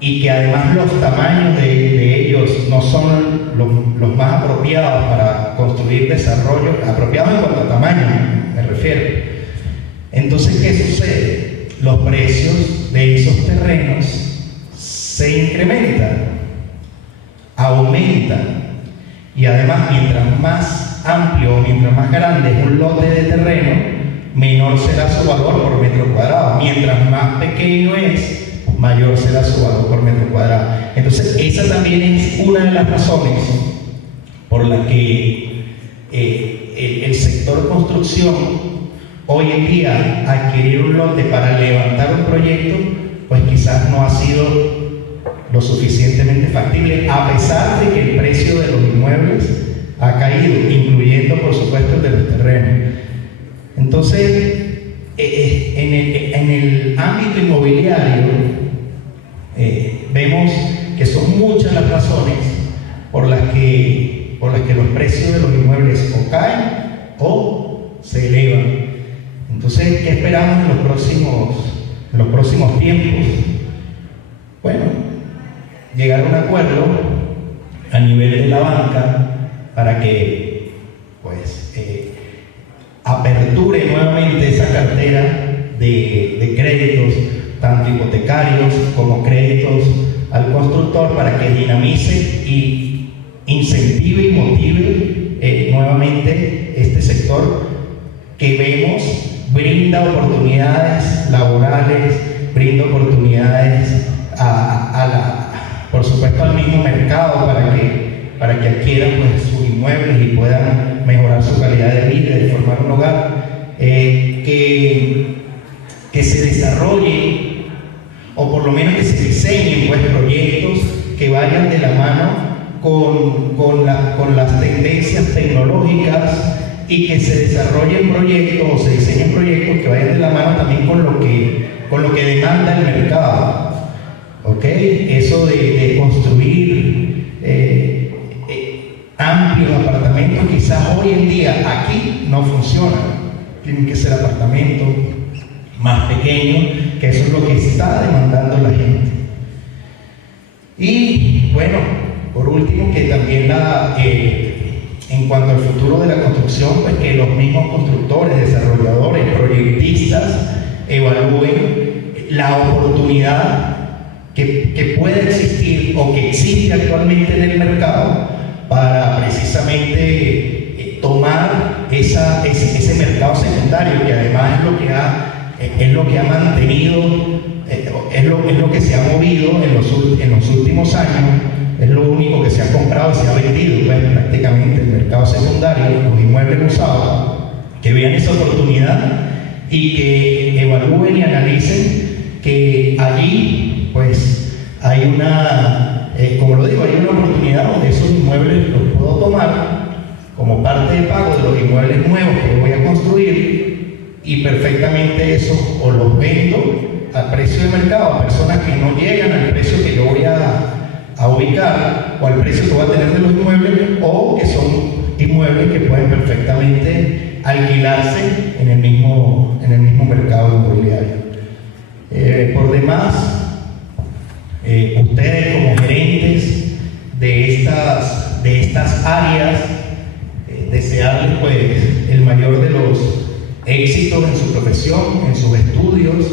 y que además los tamaños de ellos no son los más apropiados para construir desarrollo, apropiados en cuanto a tamaño me refiero. Entonces, ¿qué sucede? Los precios de esos terrenos se incrementan, aumentan, y además mientras más amplio, mientras más grande es un lote de terreno, menor será su valor por metro cuadrado. Mientras más pequeño es, mayor será su valor por metro cuadrado. Entonces, esa también es una de las razones por la que el sector construcción hoy en día, adquirir un lote para levantar un proyecto, pues quizás no ha sido lo suficientemente factible, a pesar de que el precio de los inmuebles ha caído, incluyendo por supuesto el de los terrenos. Entonces, en el ámbito inmobiliario, vemos que son muchas las razones por las que los precios de los inmuebles o caen o se elevan. Entonces, ¿qué esperamos en los próximos tiempos? Bueno, llegar a un acuerdo a nivel de la banca para que pues aperture nuevamente esa cartera de créditos, tanto hipotecarios como créditos al constructor, para que dinamice y incentive y motive nuevamente este sector que vemos brinda oportunidades laborales, brinda oportunidades por supuesto al mismo mercado para que adquieran pues, sus inmuebles y puedan mejorar su calidad de vida y formar un hogar, que se desarrollen o por lo menos que se diseñen pues, proyectos que vayan de la mano con las tendencias tecnológicas, y que se desarrollen proyectos o se diseñen proyectos que vayan de la mano también con lo que demanda el mercado. ¿Ok? Eso de construir amplios apartamentos, quizás hoy en día aquí no funciona. Tienen que ser apartamentos más pequeños, que eso es lo que está demandando la gente. Y bueno, por último, que también en cuanto al futuro de la construcción, pues que los mismos constructores, desarrolladores, proyectistas evalúen la oportunidad que puede existir o que existe actualmente en el mercado para precisamente tomar ese mercado secundario, que además es lo que ha mantenido, es lo que se ha movido en los últimos años. Es lo único que se ha comprado y se ha vendido, pues, prácticamente el mercado secundario, los inmuebles usados, que vean esa oportunidad y que evalúen y analicen que allí, pues, hay como lo digo, hay una oportunidad donde esos inmuebles los puedo tomar como parte de pago de los inmuebles nuevos que voy a construir, y perfectamente eso o los vendo al precio de mercado a personas que no llegan al precio que yo voy a ubicar o al precio que voy a tener de los inmuebles, o que son inmuebles que pueden perfectamente alquilarse en el mismo mercado inmobiliario. Por demás, ustedes como gerentes de estas áreas, desearles pues el mayor de los éxitos en su profesión, en sus estudios,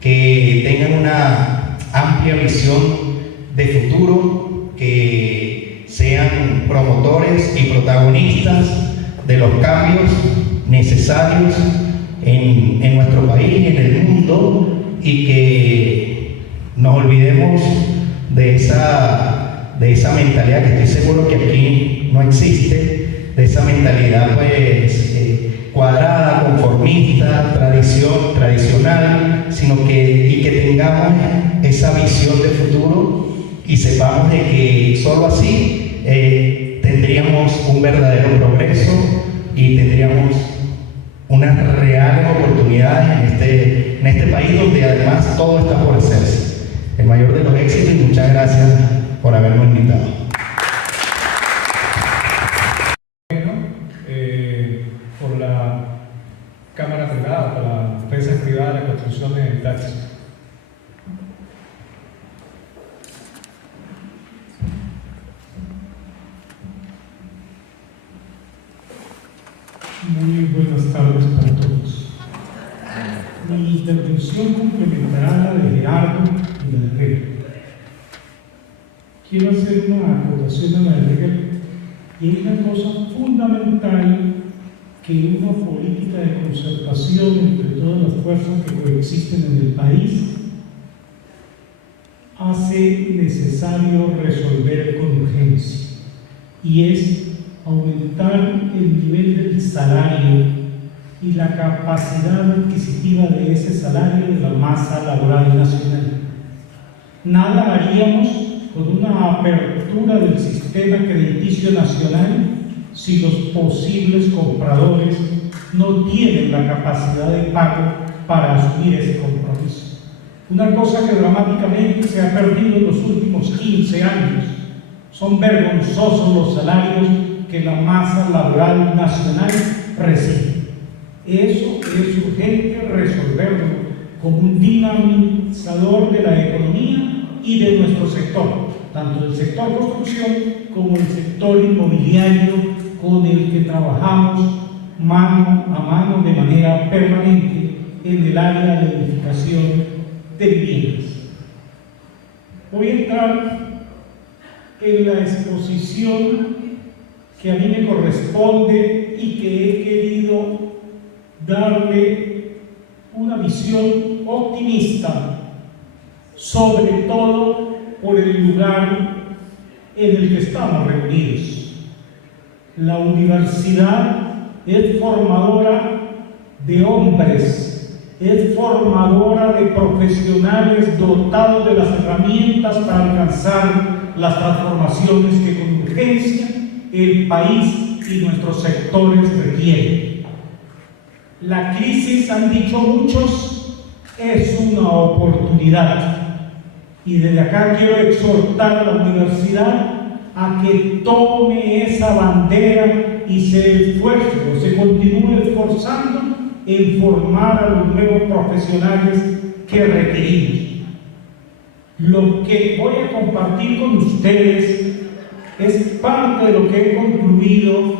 que tengan una amplia visión de futuro, que sean promotores y protagonistas de los cambios necesarios en nuestro país, en el mundo, y que nos olvidemos de esa mentalidad que estoy seguro que aquí no existe, de esa mentalidad pues cuadrada, conformista, tradicional, sino que tengamos esa visión de futuro y sepamos de que solo así tendríamos un verdadero progreso y tendríamos unas reales oportunidades en este país, donde además todo está por hacerse. El mayor de los éxitos, y muchas gracias por haberme invitado. Por la cámara privada, por la empresa privada de la construcción de taxis. Muy buenas tardes para todos. Mi intervención complementará la de Gerardo y la de Rey. Quiero hacer una acotación a la de Rey, y es una cosa fundamental que una política de concertación entre todas las fuerzas que coexisten en el país hace necesario resolver con urgencia, y es aumentar el nivel del salario y la capacidad adquisitiva de ese salario de la masa laboral nacional. Nada haríamos con una apertura del sistema crediticio nacional si los posibles compradores no tienen la capacidad de pago para asumir ese compromiso. Una cosa que dramáticamente se ha perdido en los últimos 15 años. Son vergonzosos los salarios que la masa laboral nacional recibe. Eso es urgente resolverlo como un dinamizador de la economía y de nuestro sector, tanto del sector construcción como del sector inmobiliario, con el que trabajamos mano a mano de manera permanente en el área de edificación de viviendas. Voy a entrar en la exposición que a mí me corresponde y que he querido darle una visión optimista, sobre todo por el lugar en el que estamos reunidos. La universidad es formadora de hombres, es formadora de profesionales dotados de las herramientas para alcanzar las transformaciones que con urgencia el país y nuestros sectores requieren. La crisis, han dicho muchos, es una oportunidad. Y desde acá quiero exhortar a la universidad a que tome esa bandera y se esfuerce o se continúe esforzando en formar a los nuevos profesionales que requerimos. Lo que voy a compartir con ustedes es parte de lo que he concluido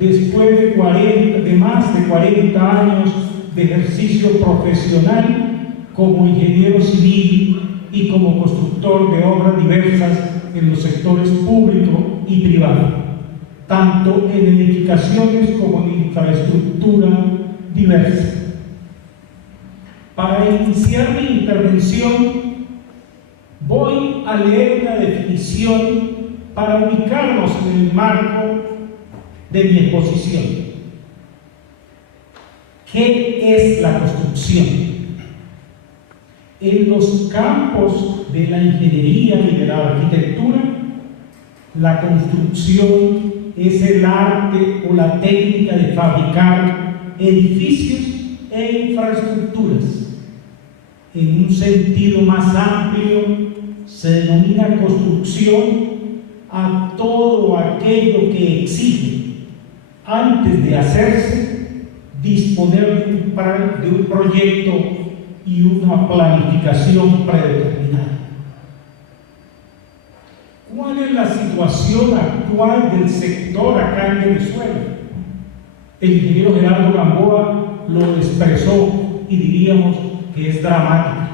después de más de 40 años de ejercicio profesional como ingeniero civil y como constructor de obras diversas en los sectores público y privado, tanto en edificaciones como en infraestructura diversa. Para iniciar mi intervención, voy a leer una definición para ubicarnos en el marco de mi exposición. ¿Qué es la construcción? En los campos de la ingeniería y de la arquitectura, la construcción es el arte o la técnica de fabricar edificios e infraestructuras. En un sentido más amplio, se denomina construcción a todo aquello que exige, antes de hacerse, disponer de un proyecto y una planificación predeterminada. ¿Cuál es la situación actual del sector acá en Venezuela? El ingeniero Gerardo Gamboa lo expresó y diríamos que es dramática.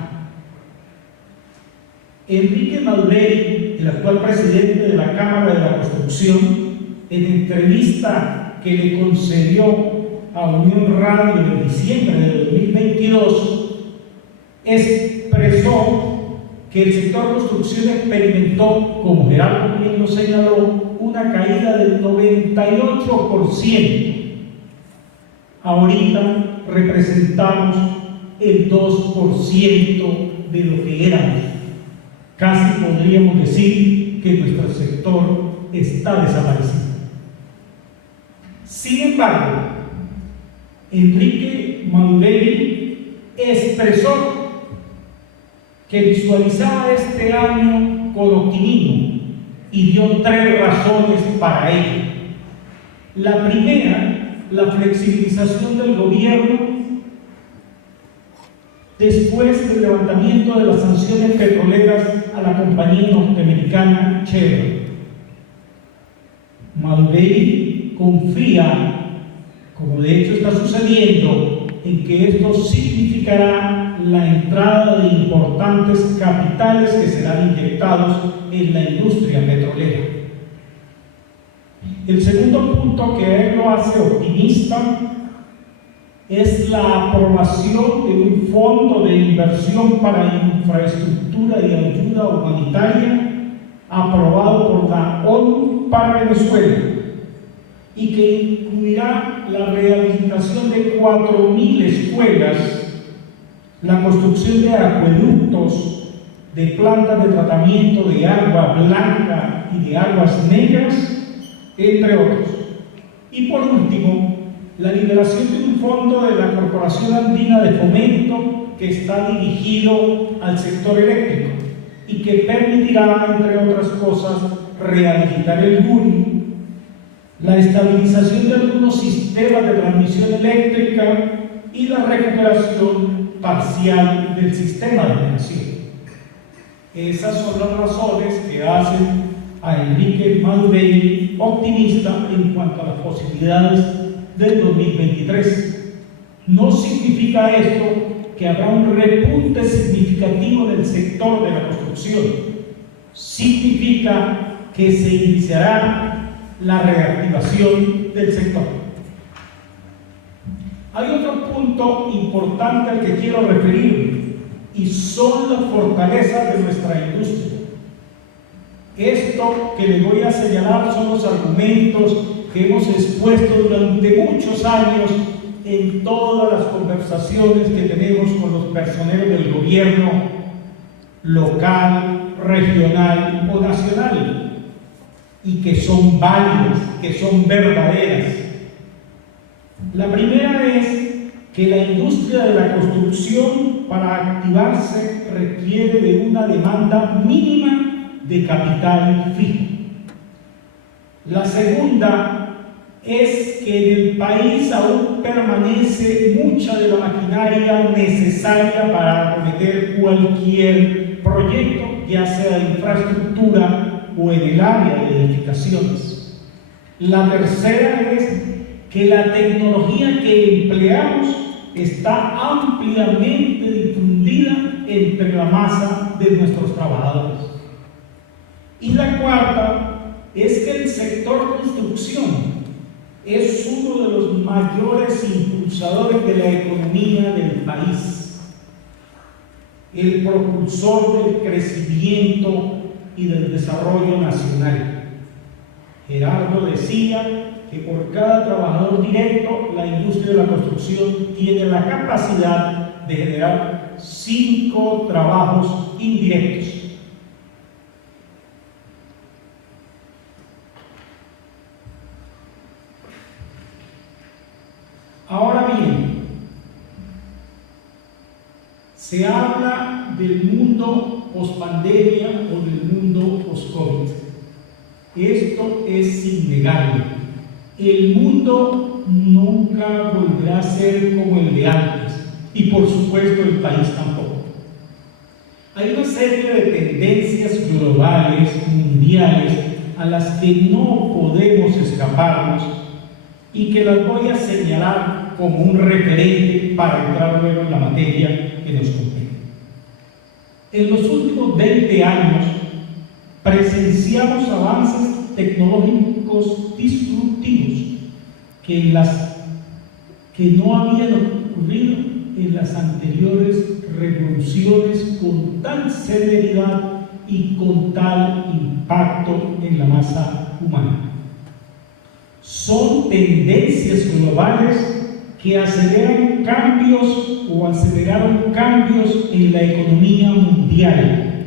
Enrique Madureira, el actual presidente de la Cámara de la Construcción, en entrevista que le concedió a Unión Radio en diciembre de 2022, expresó que el sector construcción experimentó, como Gerardo bien lo señaló, una caída del 98%. Ahorita representamos el 2% de lo que éramos. Casi podríamos decir que nuestro sector está desaparecido. Sin embargo, Enrique Madureira expresó que visualizaba este año con optimismo y dio 3 razones para ello. La primera, la flexibilización del gobierno después del levantamiento de las sanciones petroleras a la compañía norteamericana Chevron. Madureira confía, como de hecho está sucediendo, en que esto significará la entrada de importantes capitales que serán inyectados en la industria petrolera. El segundo punto que a él lo hace optimista es la aprobación de un fondo de inversión para infraestructura y ayuda humanitaria aprobado por la ONU para Venezuela y que incluirá la rehabilitación de 4.000 escuelas, la construcción de acueductos, de plantas de tratamiento de agua blanca y de aguas negras, entre otros. Y por último, la liberación de un fondo de la Corporación Andina de Fomento que está dirigido al sector eléctrico y que permitirá, entre otras cosas, rehabilitar el GURI, la estabilización de algunos sistemas de transmisión eléctrica y la recuperación parcial del sistema de generación. Esas son las razones que hacen a Enrique Madurelli optimista en cuanto a las posibilidades del 2023. No significa esto que habrá un repunte significativo del sector de la construcción. Significa que se iniciará la reactivación del sector. Hay otro punto importante al que quiero referirme, y son las fortalezas de nuestra industria. Esto que les voy a señalar son los argumentos que hemos expuesto durante muchos años en todas las conversaciones que tenemos con los personeros del gobierno local, regional o nacional, y que son válidas, que son verdaderas. La primera es que la industria de la construcción, para activarse, requiere de una demanda mínima de capital fijo. La segunda es que en el país aún permanece mucha de la maquinaria necesaria para acometer cualquier proyecto, ya sea de infraestructura o en el área de edificaciones. La tercera es que la tecnología que empleamos está ampliamente difundida entre la masa de nuestros trabajadores. Y la cuarta es que el sector construcción es uno de los mayores impulsadores de la economía del país, el propulsor del crecimiento y del desarrollo nacional. Gerardo decía que por cada trabajador directo, la industria de la construcción tiene la capacidad de generar 5 trabajos indirectos. Ahora bien, se habla del mundo post-pandemia o del mundo post-COVID. Esto es innegable. El mundo nunca volverá a ser como el de antes, y por supuesto el país tampoco. Hay una serie de tendencias globales, mundiales, a las que no podemos escaparnos y que las voy a señalar como un referente para entrar luego en la materia que nos compete. En los últimos 20 años presenciamos avances tecnológicos disruptivos que no habían ocurrido en las anteriores revoluciones con tal celeridad y con tal impacto en la masa humana. Son tendencias globales que aceleraron cambios en la economía mundial,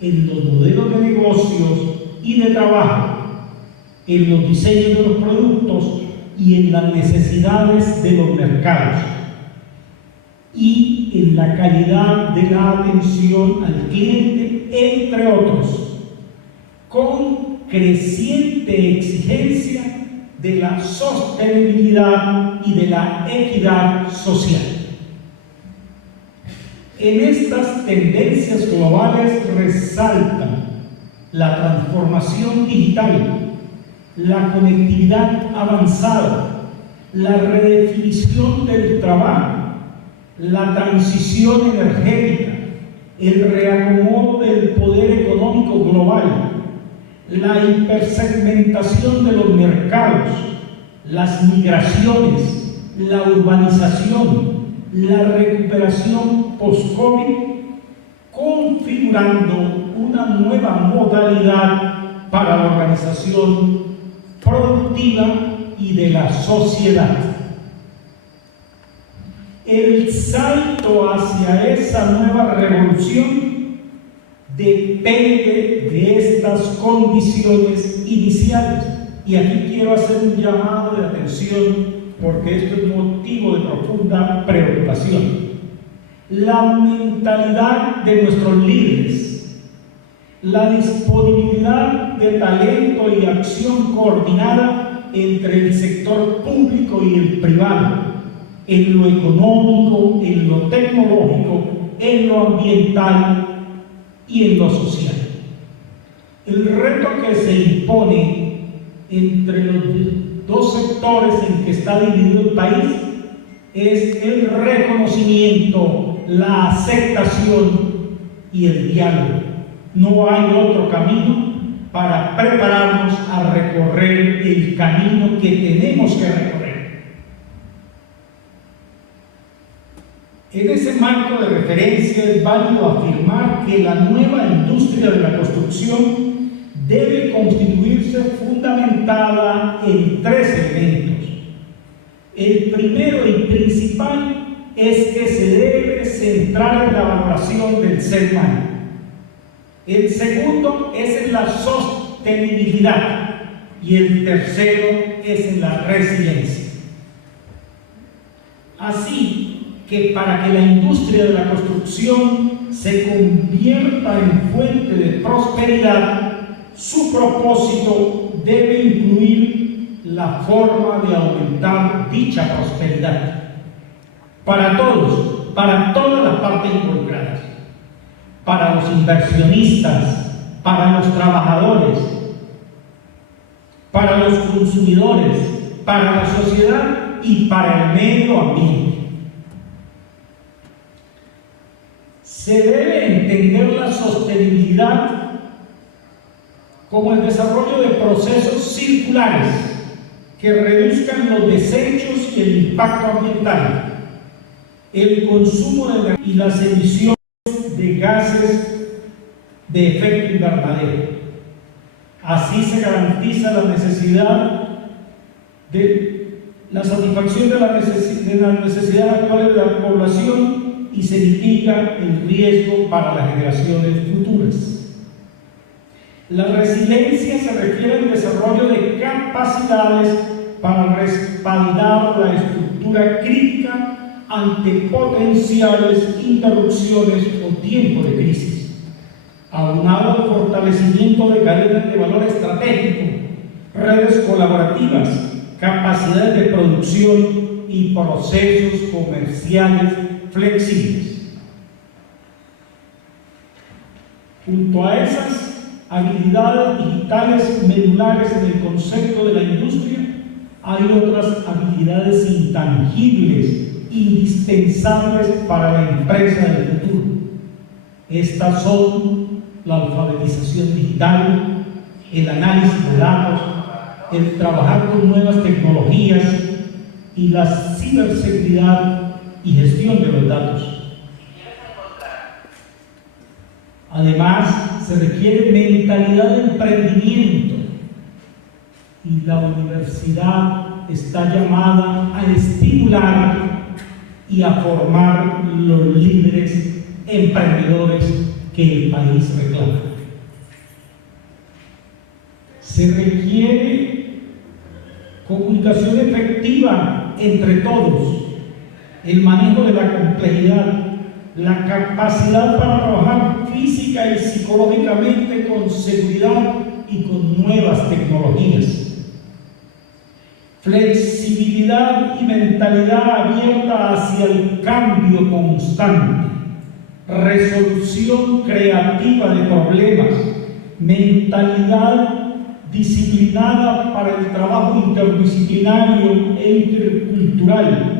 en los modelos de negocios y de trabajo, en los diseños de los productos y en las necesidades de los mercados, y en la calidad de la atención al cliente, entre otros, con creciente exigencia de la sostenibilidad y de la equidad social. En estas tendencias globales resaltan la transformación digital, la conectividad avanzada, la redefinición del trabajo, la transición energética, el reacomodo del poder económico global, la hipersegmentación de los mercados, las migraciones, la urbanización, la recuperación post-COVID, configurando una nueva modalidad para la organización productiva y de la sociedad. El salto hacia esa nueva revolución depende de estas condiciones iniciales. Y aquí quiero hacer un llamado de atención porque esto es motivo de profunda preocupación. La mentalidad de nuestros líderes, la disponibilidad de talento y acción coordinada entre el sector público y el privado, en lo económico, en lo tecnológico, en lo ambiental y en lo social. El reto que se impone entre los dos sectores en que está dividido el país es el reconocimiento, la aceptación y el diálogo. No hay otro camino para prepararnos a recorrer el camino que tenemos que recorrer. En ese marco de referencia es válido afirmar que la nueva industria de la construcción debe constituirse fundamentada en 3 elementos. El primero y principal es que se debe centrar en la valoración del ser humano. El segundo es en la sostenibilidad y el tercero es en la resiliencia. Así que para que la industria de la construcción se convierta en fuente de prosperidad, su propósito debe incluir la forma de aumentar dicha prosperidad para todos, para todas las partes involucradas, para los inversionistas, para los trabajadores, para los consumidores, para la sociedad y para el medio ambiente. Se debe entender la sostenibilidad como el desarrollo de procesos circulares que reduzcan los desechos y el impacto ambiental, el consumo de energía y las emisiones de gases de efecto invernadero. Así se garantiza la necesidad de la satisfacción de las necesidades actuales de la población y se mitiga el riesgo para las generaciones futuras. La resiliencia se refiere al desarrollo de capacidades para respaldar la estructura crítica ante potenciales interrupciones o tiempos de crisis, aunado al fortalecimiento de cadenas de valor estratégico, redes colaborativas, capacidades de producción y procesos comerciales flexibles. Junto a esas habilidades digitales medulares en el concepto de la industria, hay otras habilidades intangibles, indispensables para la empresa del futuro. Estas son la alfabetización digital, el análisis de datos, el trabajar con nuevas tecnologías y la ciberseguridad y gestión de los datos. Además, se requiere mentalidad de emprendimiento y la universidad está llamada a estimular y a formar los líderes emprendedores que el país reclama. Se requiere comunicación efectiva entre todos, el manejo de la complejidad, la capacidad para trabajar física y psicológicamente con seguridad y con nuevas tecnologías, flexibilidad y mentalidad abierta hacia el cambio constante, resolución creativa de problemas, mentalidad disciplinada para el trabajo interdisciplinario e intercultural,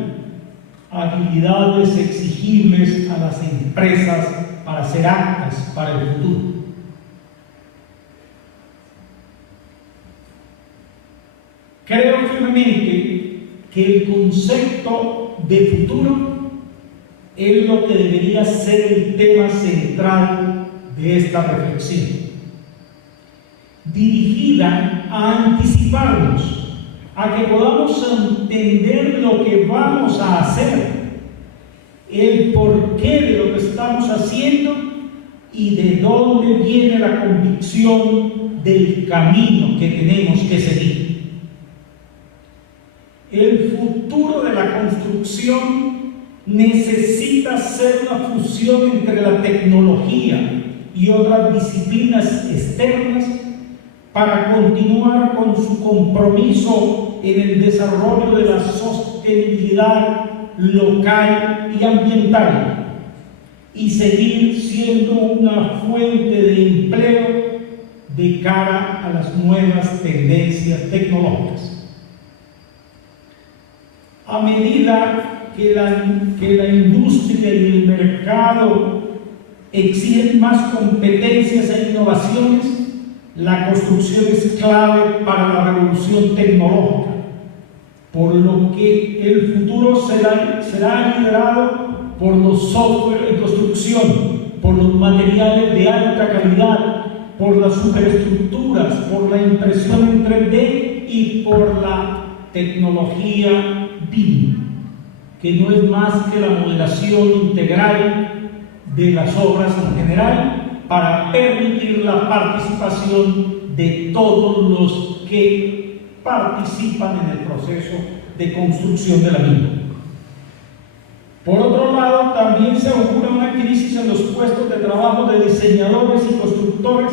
habilidades exigibles a las empresas para ser aptas para el futuro. Creo firmemente que el concepto de futuro es lo que debería ser el tema central de esta reflexión, dirigida a anticiparnos, a que podamos entender lo que vamos a hacer, el porqué de lo que estamos haciendo y de dónde viene la convicción del camino que tenemos que seguir. El futuro de la construcción necesita ser una fusión entre la tecnología y otras disciplinas externas para continuar con su compromiso en el desarrollo de la sostenibilidad local y ambiental y seguir siendo una fuente de empleo de cara a las nuevas tendencias tecnológicas. A medida que la industria y el mercado exigen más competencias e innovaciones, la construcción es clave para la revolución tecnológica, por lo que el futuro será liderado por los software en construcción, por los materiales de alta calidad, por las superestructuras, por la impresión en 3D y por la tecnología BIM, que no es más que la modelación integral de las obras en general para permitir la participación de todos los que participan en el proceso de construcción de la misma. Por otro lado, también se augura una crisis en los puestos de trabajo de diseñadores y constructores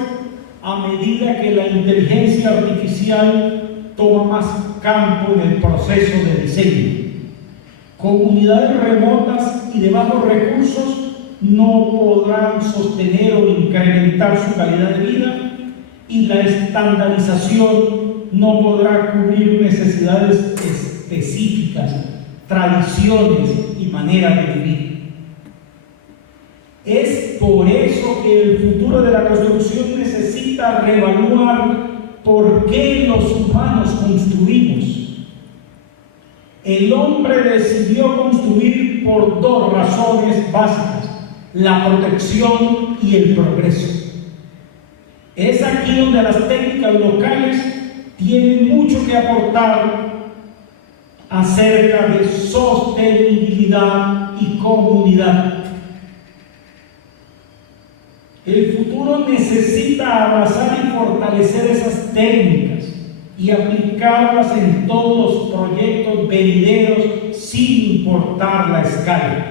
a medida que la inteligencia artificial toma más campo en el proceso de diseño. Comunidades remotas y de bajos recursos no podrán sostener o incrementar su calidad de vida, y la estandarización no podrá cubrir necesidades específicas, tradiciones y maneras de vivir. Es por eso que el futuro de la construcción necesita reevaluar por qué los humanos construimos. El hombre decidió construir por dos razones básicas: la protección y el progreso. Es aquí donde las técnicas locales tienen mucho que aportar acerca de sostenibilidad y comunidad. El futuro necesita abrazar y fortalecer esas técnicas y aplicarlas en todos los proyectos venideros sin importar la escala.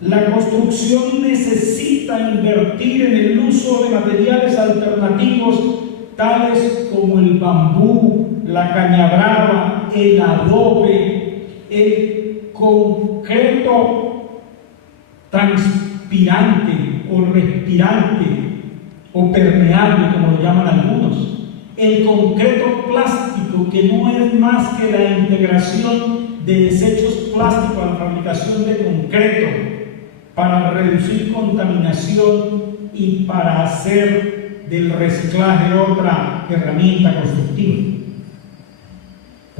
La construcción necesita invertir en el uso de materiales alternativos tales como el bambú, la caña brava, el adobe, el concreto transpirante o respirante o permeable, como lo llaman algunos, el concreto plástico, que no es más que la integración de desechos plásticos a la fabricación de concreto para reducir contaminación y para hacer del reciclaje otra herramienta constructiva.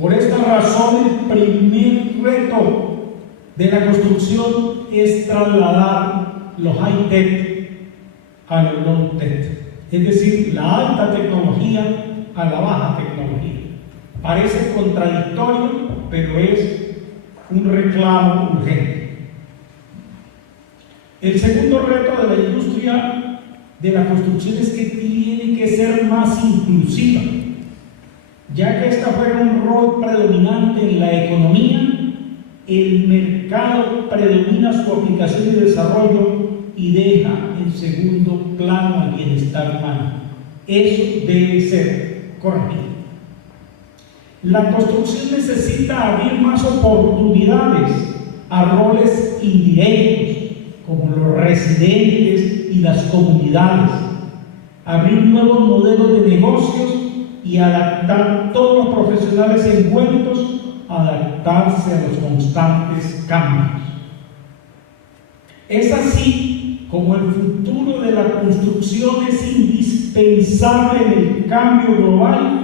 Por esta razón, el primer reto de la construcción es trasladar los high-tech a los low-tech, es decir, la alta tecnología a la baja tecnología. Parece contradictorio, pero es un reclamo urgente. El segundo reto de la industria de la construcción es que tiene que ser más inclusiva, ya que esta juega un rol predominante en la economía. El mercado predomina su aplicación y desarrollo y deja en segundo plano al bienestar humano. Eso debe ser corregido. La construcción necesita abrir más oportunidades a roles indirectos, como los residentes y las comunidades, abrir nuevos modelos de negocios y adaptar todos los profesionales envueltos a adaptarse a los constantes cambios. Es así como el futuro de la construcción es indispensable en el cambio global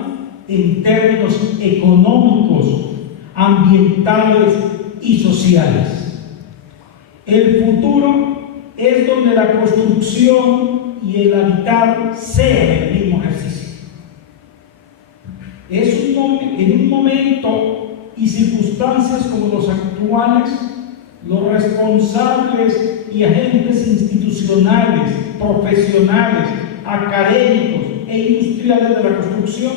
en términos económicos, ambientales y sociales. El futuro es donde la construcción y el habitar sean el mismo ejercicio. En un momento y circunstancias como los actuales, los responsables y agentes institucionales, profesionales, académicos e industriales de la construcción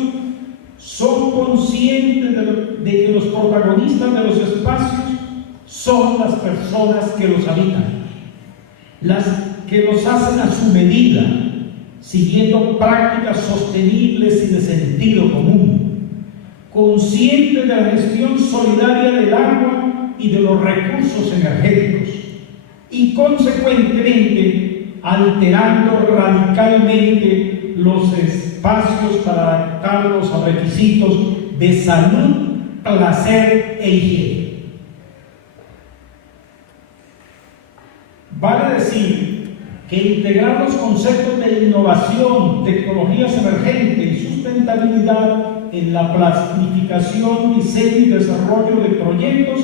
son conscientes de que los protagonistas de los espacios son las personas que los habitan, las que los hacen a su medida, siguiendo prácticas sostenibles y de sentido común, conscientes de la gestión solidaria del agua y de los recursos energéticos, y consecuentemente alterando radicalmente los espacios para adaptarlos a requisitos de salud, placer e higiene. Vale decir que integrar los conceptos de innovación, tecnologías emergentes y sustentabilidad en la planificación, diseño y desarrollo de proyectos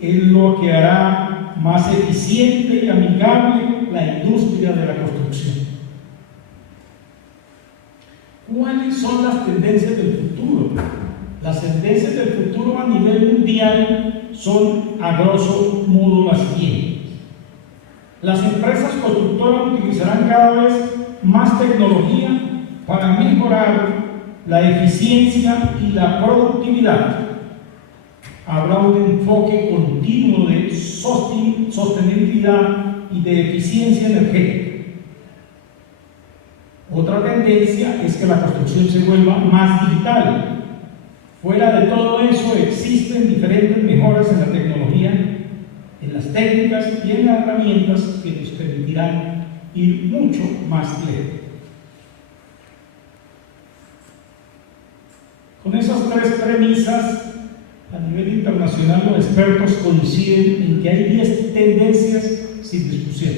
es lo que hará más eficiente y amigable la industria de la construcción. ¿Cuáles son las tendencias del futuro? Las tendencias del futuro a nivel mundial son, a grosso modo, las siguientes. Las empresas constructoras utilizarán cada vez más tecnología para mejorar la eficiencia y la productividad. Habrá un enfoque continuo de sostenibilidad y de eficiencia energética. Otra tendencia es que la construcción se vuelva más digital. Fuera de todo eso existen diferentes mejoras en la tecnología, en las técnicas y en las herramientas que nos permitirán ir mucho más lejos. Con esas tres premisas, a nivel internacional los expertos coinciden en que hay 10 tendencias sin discusión.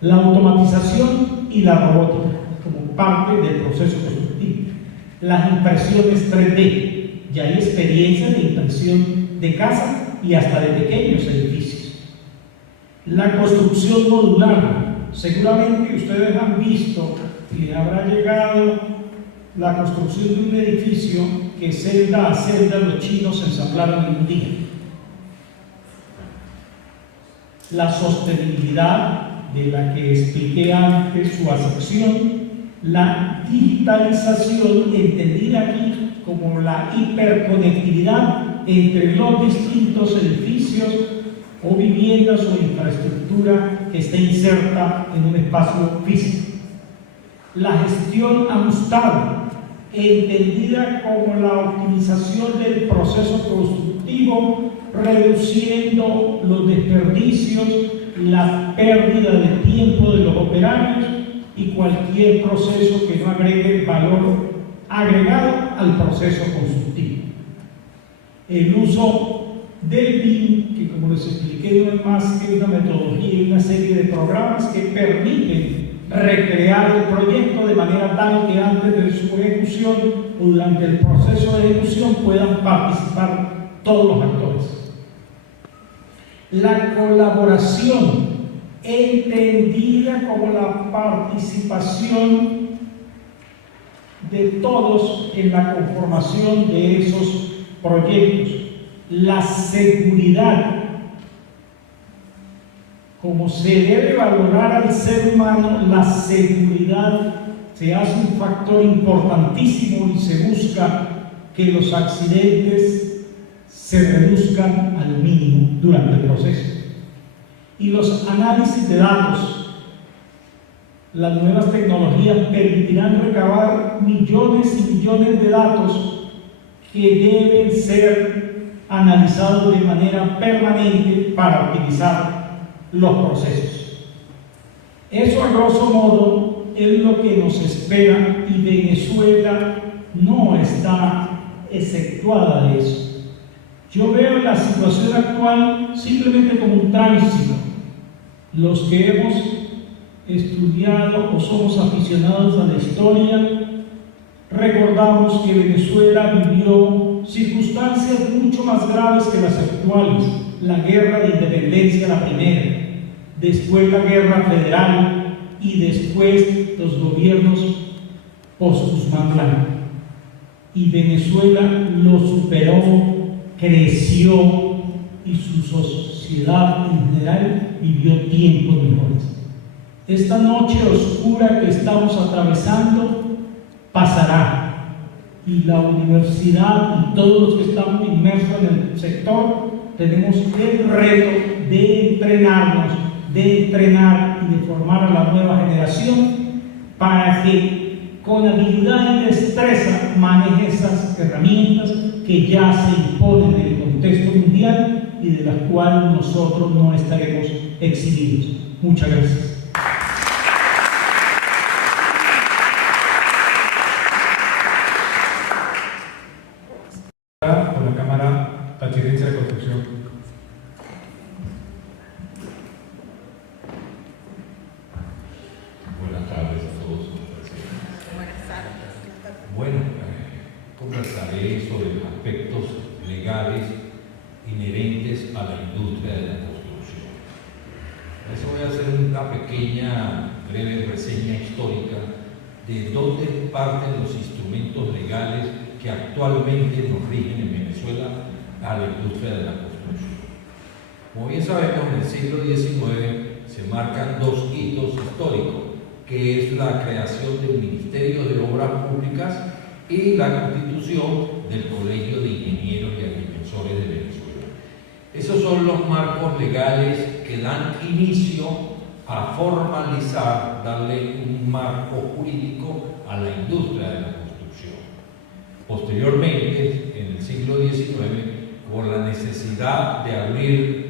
La automatización y la robótica como parte del proceso constructivo. Las impresiones 3D, ya hay experiencias de impresión de casa y hasta de pequeños edificios. La construcción modular, seguramente ustedes han visto que habrá llegado la construcción de un edificio que celda a celda los chinos ensamblaron en un día. La sostenibilidad, de la que expliqué antes su acepción, la digitalización, entendida aquí como la hiperconectividad entre los distintos edificios o viviendas o infraestructura que esté inserta en un espacio físico. La gestión ajustada, entendida como la optimización del proceso constructivo, reduciendo los desperdicios, la pérdida de tiempo de los operarios y cualquier proceso que no agregue valor agregado al proceso constructivo. El uso del BIM, que como les expliqué no es más que una metodología y una serie de programas que permiten recrear el proyecto de manera tal que antes de su ejecución o durante el proceso de ejecución puedan participar todos los actores. La colaboración, entendida como la participación de todos en la conformación de esos proyectos. La seguridad, como se debe valorar al ser humano, la seguridad se hace un factor importantísimo y se busca que los accidentes se reduzcan al mínimo durante el proceso. Y los análisis de datos, las nuevas tecnologías permitirán recabar millones y millones de datos que deben ser analizados de manera permanente para optimizar los procesos. Eso, a grosso modo, es lo que nos espera y Venezuela no está exceptuada de eso. Yo veo la situación actual simplemente como un tránsito. Los que hemos estudiado o somos aficionados a la historia, recordamos que Venezuela vivió circunstancias mucho más graves que las actuales. La guerra de independencia, la primera, después la guerra federal y después los gobiernos post-Guzmán Blanco. Y Venezuela lo superó, creció y su sociedad en general vivió tiempos mejores. Esta noche oscura que estamos atravesando pasará. Y la universidad y todos los que estamos inmersos en el sector tenemos el reto de entrenarnos, de entrenar y de formar a la nueva generación para que con habilidad y destreza maneje esas herramientas que ya se imponen en el contexto mundial y de las cuales nosotros no estaremos exhibidos. Muchas gracias. conversaré sobre los aspectos legales inherentes a la industria de la construcción. Por eso voy a hacer una pequeña, breve reseña histórica de dónde parten los instrumentos legales que actualmente nos rigen en Venezuela a la industria de la construcción. Como bien sabemos, en el siglo XIX se marcan dos hitos históricos, que es la creación del Ministerio de Obras Públicas y la constitución del Colegio de Ingenieros y Agrimensores de Venezuela. Esos son los marcos legales que dan inicio a formalizar, darle un marco jurídico a la industria de la construcción. Posteriormente, en el siglo XIX, por la necesidad de abrir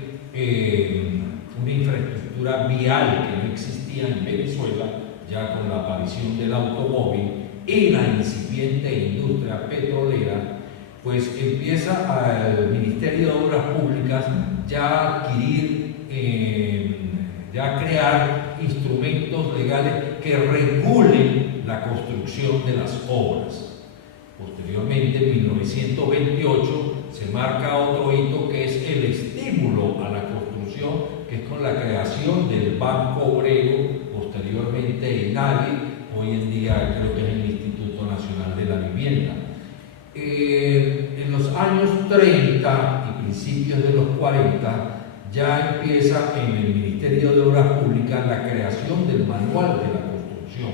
una infraestructura vial que no existía en Venezuela, ya con la aparición del automóvil y la incipiente industria petrolera, pues empieza el Ministerio de Obras Públicas ya a adquirir, ya a crear instrumentos legales que regulen la construcción de las obras. Posteriormente, en 1928, se marca otro hito que es el estímulo a la construcción, que es con la creación del Banco Obrero, posteriormente ENAVI, hoy en día creo que es el Instituto Nacional de la Vivienda. En los años 30 y principios de los 40 ya empieza en el Ministerio de Obras Públicas la creación del Manual de la Construcción,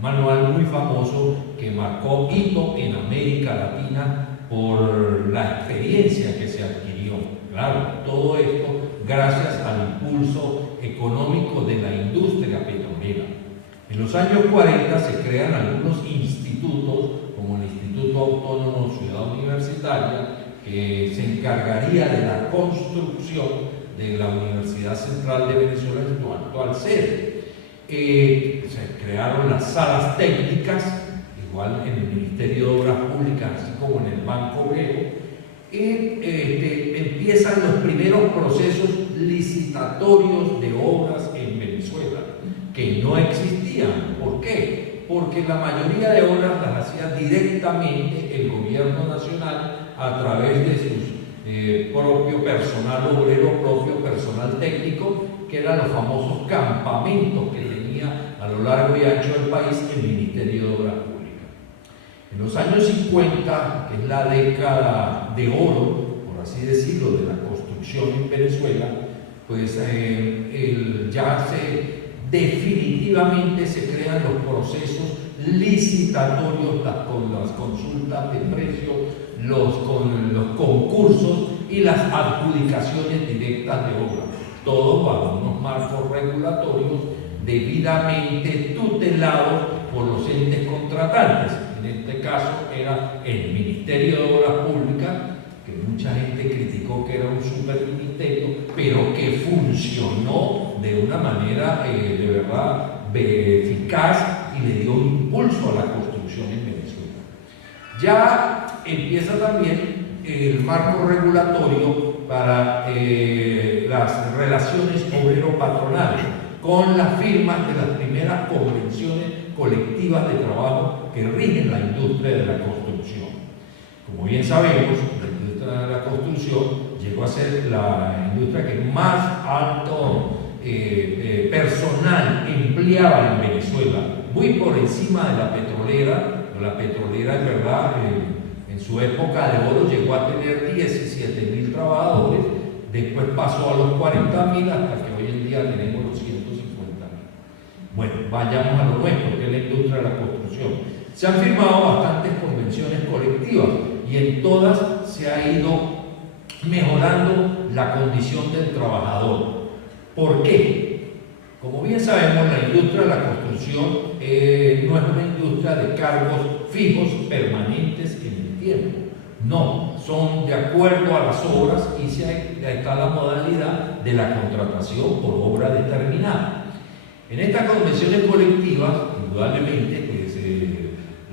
manual muy famoso que marcó hito en América Latina por la experiencia que se adquirió. Claro, todo esto gracias al impulso económico de la industria petrolera. En los años 40 se crean algunos institutos, como el Instituto Autónomo Ciudad Universitaria, que se encargaría de la construcción de la Universidad Central de Venezuela en su actual sede. Se crearon las salas técnicas, igual en el Ministerio de Obras Públicas, así como en el Banco Obrero, y empiezan los primeros procesos licitatorios de obras en Venezuela, que no existían. ¿Por qué? Porque la mayoría de obras las hacía directamente el gobierno nacional a través de sus propio personal obrero, propio personal técnico, que eran los famosos campamentos que tenía a lo largo y ancho del país el Ministerio de Obras Públicas. En los años 50, que es la década de oro, por así decirlo, de la construcción en Venezuela, pues ya definitivamente se crean los procesos licitatorios, con las consultas de precios, con los concursos y las adjudicaciones directas de obra, todo bajo unos marcos regulatorios debidamente tutelados por los entes contratantes. En este caso era el Ministerio de Obras Públicas, que mucha gente criticó que era un superministerio, pero que funcionó de una manera de verdad eficaz y le dio impulso a la construcción en Venezuela. Ya empieza también el marco regulatorio para las relaciones obrero-patronales, con las firmas de las primeras convenciones colectivas de trabajo que rigen la industria de la construcción. Como bien sabemos, la industria de la construcción llegó a ser la industria que más alto personal empleaba en Venezuela, muy por encima de la petrolera. La petrolera, en verdad, en su época de oro llegó a tener 17.000 trabajadores, después pasó a los 40.000 hasta que hoy en día tenemos los 150.000. Bueno, vayamos a lo nuestro, que es la industria de la construcción. Se han firmado bastantes convenciones colectivas y en todas se ha ido mejorando la condición del trabajador. ¿Por qué? Como bien sabemos, la industria de la construcción no es una industria de cargos fijos permanentes en el tiempo. No, son de acuerdo a las obras y está la modalidad de la contratación por obra determinada. En estas convenciones colectivas, indudablemente, pues,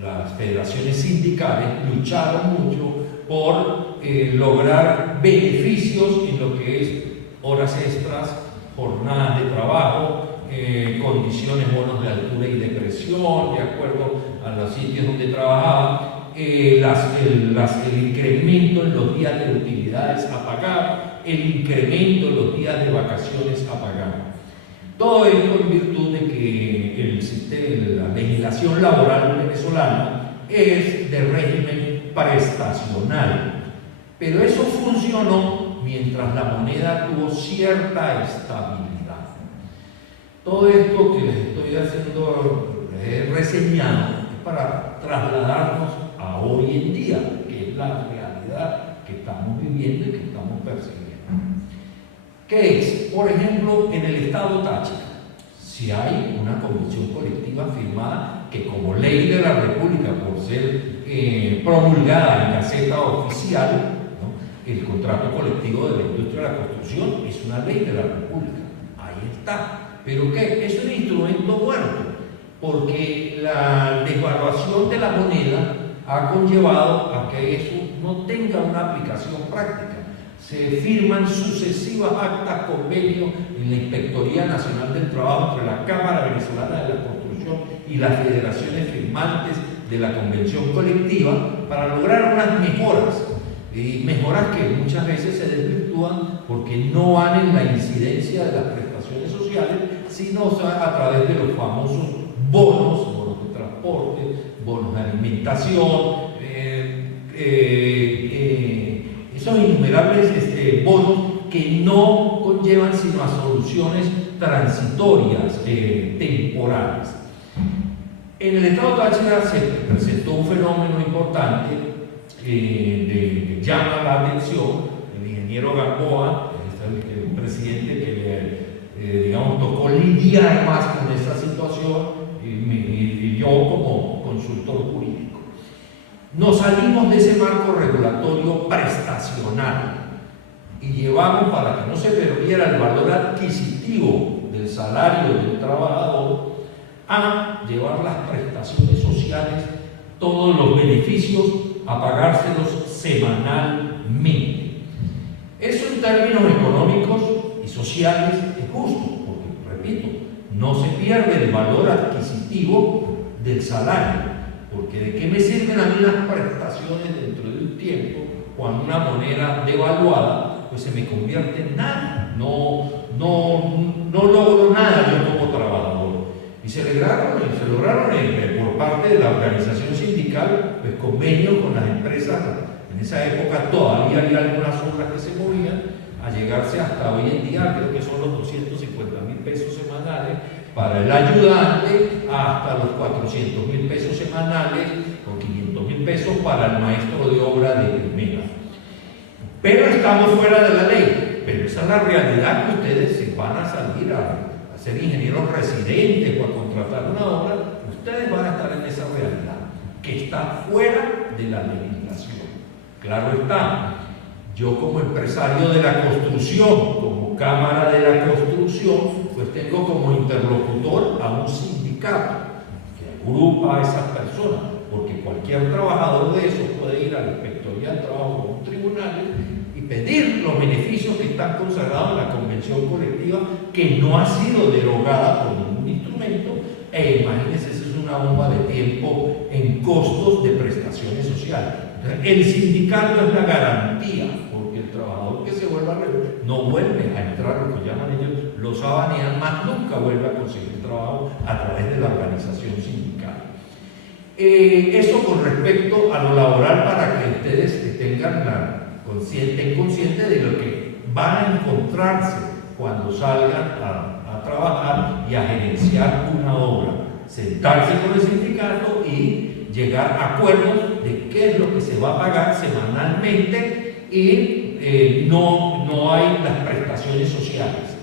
las federaciones sindicales lucharon mucho por lograr beneficios en lo que es horas extras, jornadas de trabajo, condiciones, bonos de altura y de presión, de acuerdo a los sitios donde trabajaban, el incremento en los días de utilidades a pagar, el incremento en los días de vacaciones a pagar. Todo esto en virtud de que la legislación laboral venezolana es de régimen prestacional, pero eso funcionó mientras la moneda tuvo cierta estabilidad. Todo esto que les estoy haciendo, les he reseñado, es para trasladarnos a hoy en día, que es la realidad que estamos viviendo y que estamos persiguiendo. ¿Qué es? Por ejemplo, en el estado Táchira, si hay una convención colectiva firmada que como ley de la República, por ser promulgada en Gaceta Oficial, ¿no?, el contrato colectivo de la industria de la construcción es una ley de la República. Ahí está. ¿Pero qué? Es un instrumento muerto, porque la devaluación de la moneda ha conllevado a que eso no tenga una aplicación práctica. Se firman sucesivas actas, convenios en la Inspectoría Nacional del Trabajo entre la Cámara Venezolana de la Construcción y las federaciones firmantes de la Convención Colectiva para lograr unas mejoras, y mejoras que muchas veces se desvirtúan porque no van en la incidencia de las prestaciones sociales, sino a través de los famosos bonos de transporte, bonos de alimentación, esos innumerables bonos que no conllevan sino a soluciones transitorias, temporales. En el estado de Táchira se presentó un fenómeno importante que llama la atención. El ingeniero Gamboa, el presidente que le tocó lidiar más con esta situación, y yo como consultor jurídico. Nos salimos de ese marco regulatorio prestacional y llevamos, para que no se perdiera el valor adquisitivo del salario del trabajador, a llevar las prestaciones sociales, todos los beneficios, a pagárselos semanalmente. Eso en términos económicos y sociales es justo, porque, repito, no se pierde el valor adquisitivo del salario, porque ¿de qué me sirven a mí las prestaciones dentro de un tiempo cuando una moneda devaluada pues se me convierte en nada? No logro nada yo como trabajador. Y se lograron por parte de la organización sindical pues convenios con las empresas. En esa época todavía había algunas obras que se movían, a llegarse hasta hoy en día, creo que son los 250.000 pesos semanales para el ayudante, hasta los 400.000 pesos semanales o 500.000 pesos para el maestro de obra de primera. Pero estamos fuera de la ley. Pero esa es la realidad, que ustedes, si van a salir a ser ingenieros residentes o a contratar una obra, ustedes van a estar en esa realidad, que está fuera de la legislación. Claro está, yo como empresario de la construcción, como Cámara de la Construcción, pues tengo como interlocutor a un sindicato que agrupa a esas personas, porque cualquier trabajador de esos puede ir a la Inspectoría del Trabajo o a un tribunal y pedir los beneficios que están consagrados en la Convención Colectiva, que no ha sido derogada por ningún instrumento, e imagínense, eso es una bomba de tiempo en costos de prestaciones sociales. Entonces, el sindicato es la garantía, porque el trabajador que se vuelva a no vuelve a entrar, lo que llaman ellos, los abanean, más nunca vuelve a conseguir trabajo a través de la organización sindical. Eso con respecto a lo laboral, para que ustedes estén conscientes de lo que van a encontrarse cuando salgan a trabajar y a gerenciar una obra. Sentarse con el sindicato y llegar a acuerdos de qué es lo que se va a pagar semanalmente, y no hay las prestaciones sociales.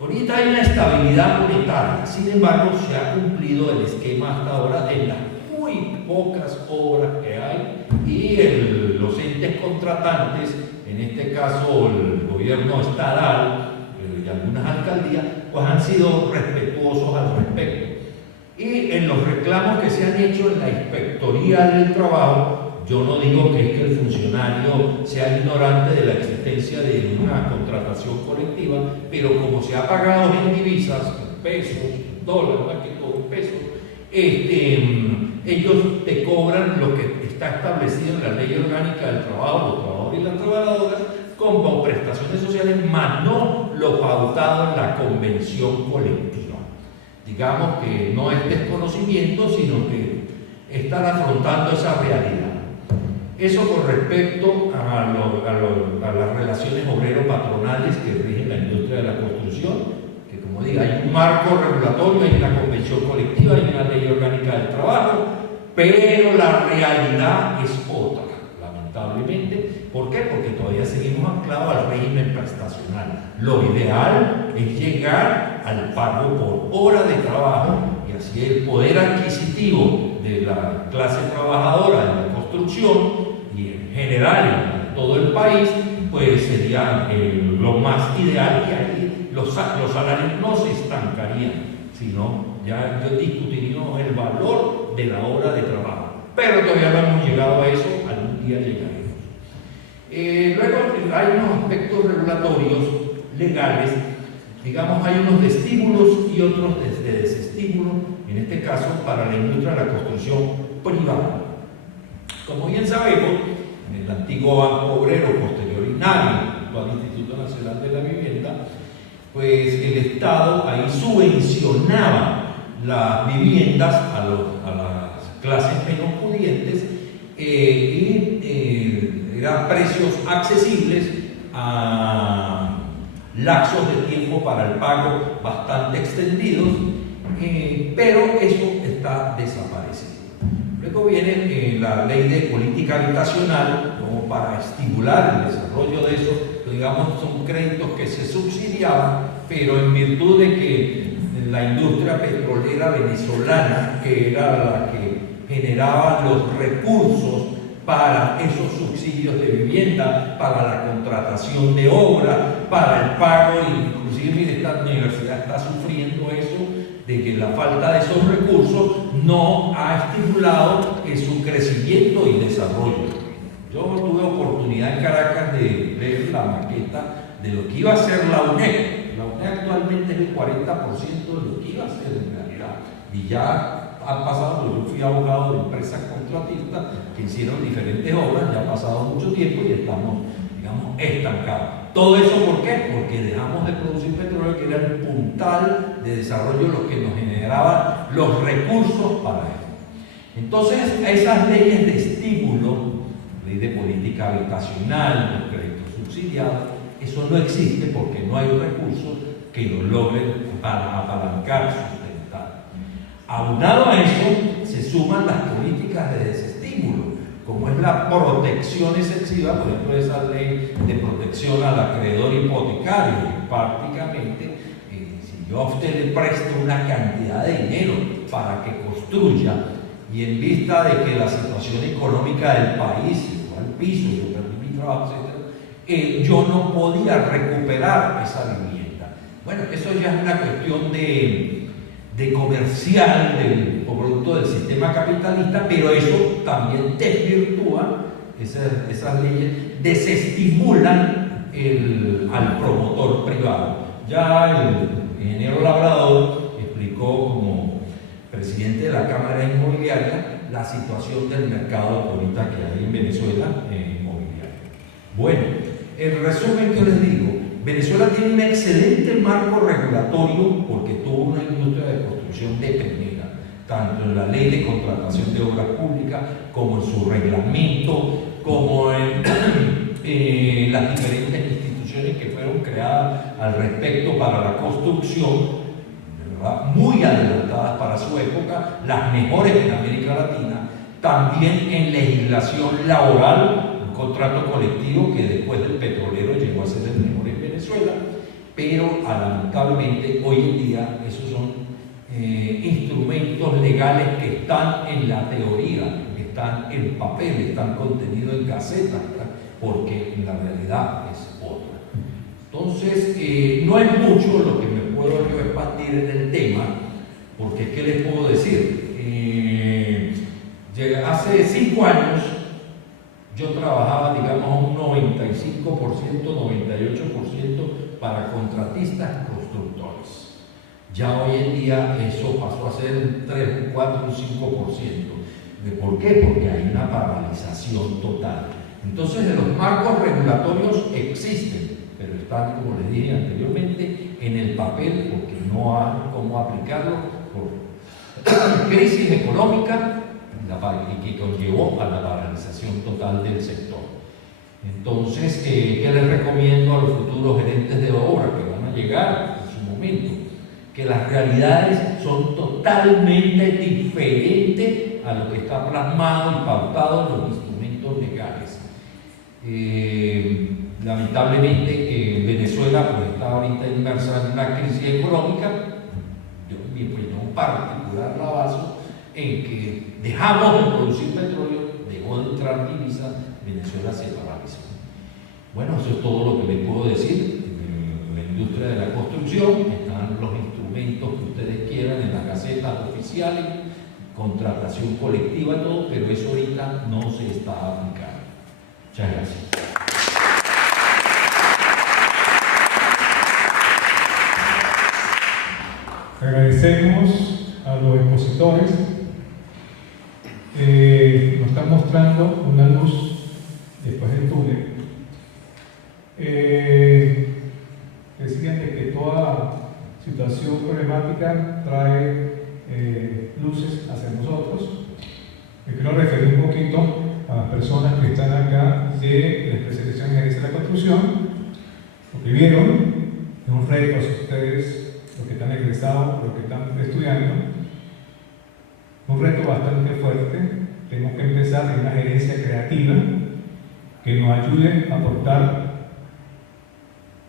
Ahorita hay una estabilidad monetaria, sin embargo se ha cumplido el esquema hasta ahora en las muy pocas obras que hay, y los entes contratantes, en este caso el gobierno estatal y algunas alcaldías, pues han sido respetuosos al respecto. Y en los reclamos que se han hecho en la Inspectoría del Trabajo, yo no digo que es que el funcionario sea ignorante de la existencia de una contratación colectiva, pero como se ha pagado en divisas, en pesos, dólares, más que todo en pesos, ellos te cobran lo que está establecido en la Ley Orgánica del Trabajo, los trabajadores y las trabajadoras, como prestaciones sociales, más no lo pautado en la convención colectiva. Digamos que no es desconocimiento, sino que están afrontando esa realidad. Eso con respecto a las relaciones obrero-patronales que rigen la industria de la construcción, que como digo, hay un marco regulatorio, hay una convención colectiva, hay una ley orgánica del trabajo, pero la realidad es otra, lamentablemente. ¿Por qué? Porque todavía seguimos anclados al régimen prestacional. Lo ideal es llegar al pago por hora de trabajo y así el poder adquisitivo de la clase trabajadora de la construcción y en general en todo el país, pues sería lo más ideal, que ahí los salarios no se estancarían, sino ya discutiríamos el valor de la hora de trabajo. Pero todavía no hemos llegado a eso, algún día llegaremos. Luego hay unos aspectos regulatorios legales, digamos, hay unos de estímulos y otros de desestímulos, en este caso para la industria de la construcción privada. Como bien sabemos, en el antiguo Banco Obrero, posterior INAVI, actual Instituto Nacional de la Vivienda, pues el Estado ahí subvencionaba las viviendas a las clases menos pudientes y eran precios accesibles a lapsos de tiempo para el pago bastante extendidos, pero eso está desaparecido. Luego viene la ley de política habitacional, como para estimular el desarrollo de eso, digamos, son créditos que se subsidiaban, pero en virtud de que la industria petrolera venezolana, que era la que generaba los recursos para esos subsidios de vivienda, para la contratación de obra, para el pago, inclusive esta universidad está sufriendo eso, de que la falta de esos recursos no ha estimulado su crecimiento y desarrollo. Yo tuve oportunidad en Caracas de ver la maqueta de lo que iba a ser la UNED. La UNED actualmente es el 40% de lo que iba a ser en realidad. Y ya ha pasado, yo fui abogado de empresas contratistas que hicieron diferentes obras, ya ha pasado mucho tiempo y estamos, digamos, estancados. ¿Todo eso por qué? Porque dejamos de producir petróleo, que era el puntal de desarrollo, lo que nos generaba los recursos para eso. Entonces, esas leyes de estímulo, ley de política habitacional, los créditos subsidiados, eso no existe porque no hay recursos que lo logren para apalancar, sustentar. Aunado a eso, se suman las políticas de desestímulo, como es la protección excesiva, por ejemplo, esa ley de protección al acreedor hipotecario, que prácticamente, si yo a usted le presto una cantidad de dinero para que construya, y en vista de que la situación económica del país, al piso, yo perdí mi trabajo, etc., yo no podía recuperar esa vivienda. Bueno, eso ya es una cuestión de comercial, del producto del sistema capitalista, pero eso también desvirtúa, esas leyes desestimulan al promotor privado. Ya el ingeniero Labrador explicó como presidente de la Cámara Inmobiliaria la situación del mercado ahorita que hay en Venezuela inmobiliario. Bueno, el resumen que les digo, Venezuela tiene un excelente marco regulatorio porque tuvo una industria de construcción de primera, tanto en la ley de contratación de obras públicas, como en su reglamento, como en las diferentes instituciones que fueron creadas al respecto para la construcción, ¿verdad? Muy adelantadas para su época, las mejores en América Latina, también en legislación laboral, un contrato colectivo que después del petrolero llegó a ser el mejor en Venezuela, pero lamentablemente hoy en día esos son instrumentos legales que están en la teoría, que están en papel, están contenidos en gacetas, porque en la realidad es otra. Entonces, no es mucho lo que me puedo yo expandir en el tema, porque ¿qué les puedo decir? Hace 5 años yo trabajaba, digamos, un 95%, 98% para contratistas constructores. Ya hoy en día eso pasó a ser un 3, un 4, un 5%. ¿Por qué? Porque hay una paralización total. Entonces, los marcos regulatorios existen, pero están, como les dije anteriormente, en el papel porque no hay cómo aplicarlo por crisis económica y que conllevó a la paralización total del sector. Entonces, ¿qué les recomiendo a los futuros gerentes de obra que van a llegar en su momento? Que las realidades son totalmente diferentes a lo que está plasmado y pautado en los instrumentos legales. Lamentablemente Venezuela pues, está ahorita inmersa en una crisis económica. Yo, mi opinión particular la baso en que dejamos de producir petróleo, dejó de entrar divisa, Venezuela se paralizó. Bueno, eso es todo lo que les puedo decir. En la industria de la construcción están los instrumentos que ustedes quieran en las gacetas oficiales, contratación colectiva, todo, pero eso ahorita no se está aplicando. Muchas gracias. Agradecemos a los expositores. Nos están mostrando una luz después del túnel. Decían de que toda situación problemática trae luces hacia nosotros. Me quiero referir un poquito a las personas que están acá de la especialización en gerencia de la construcción. Lo que vieron es un reto a ustedes, los que están egresados, los que están estudiando. Un reto bastante fuerte. Tenemos que empezar en una gerencia creativa que nos ayude a aportar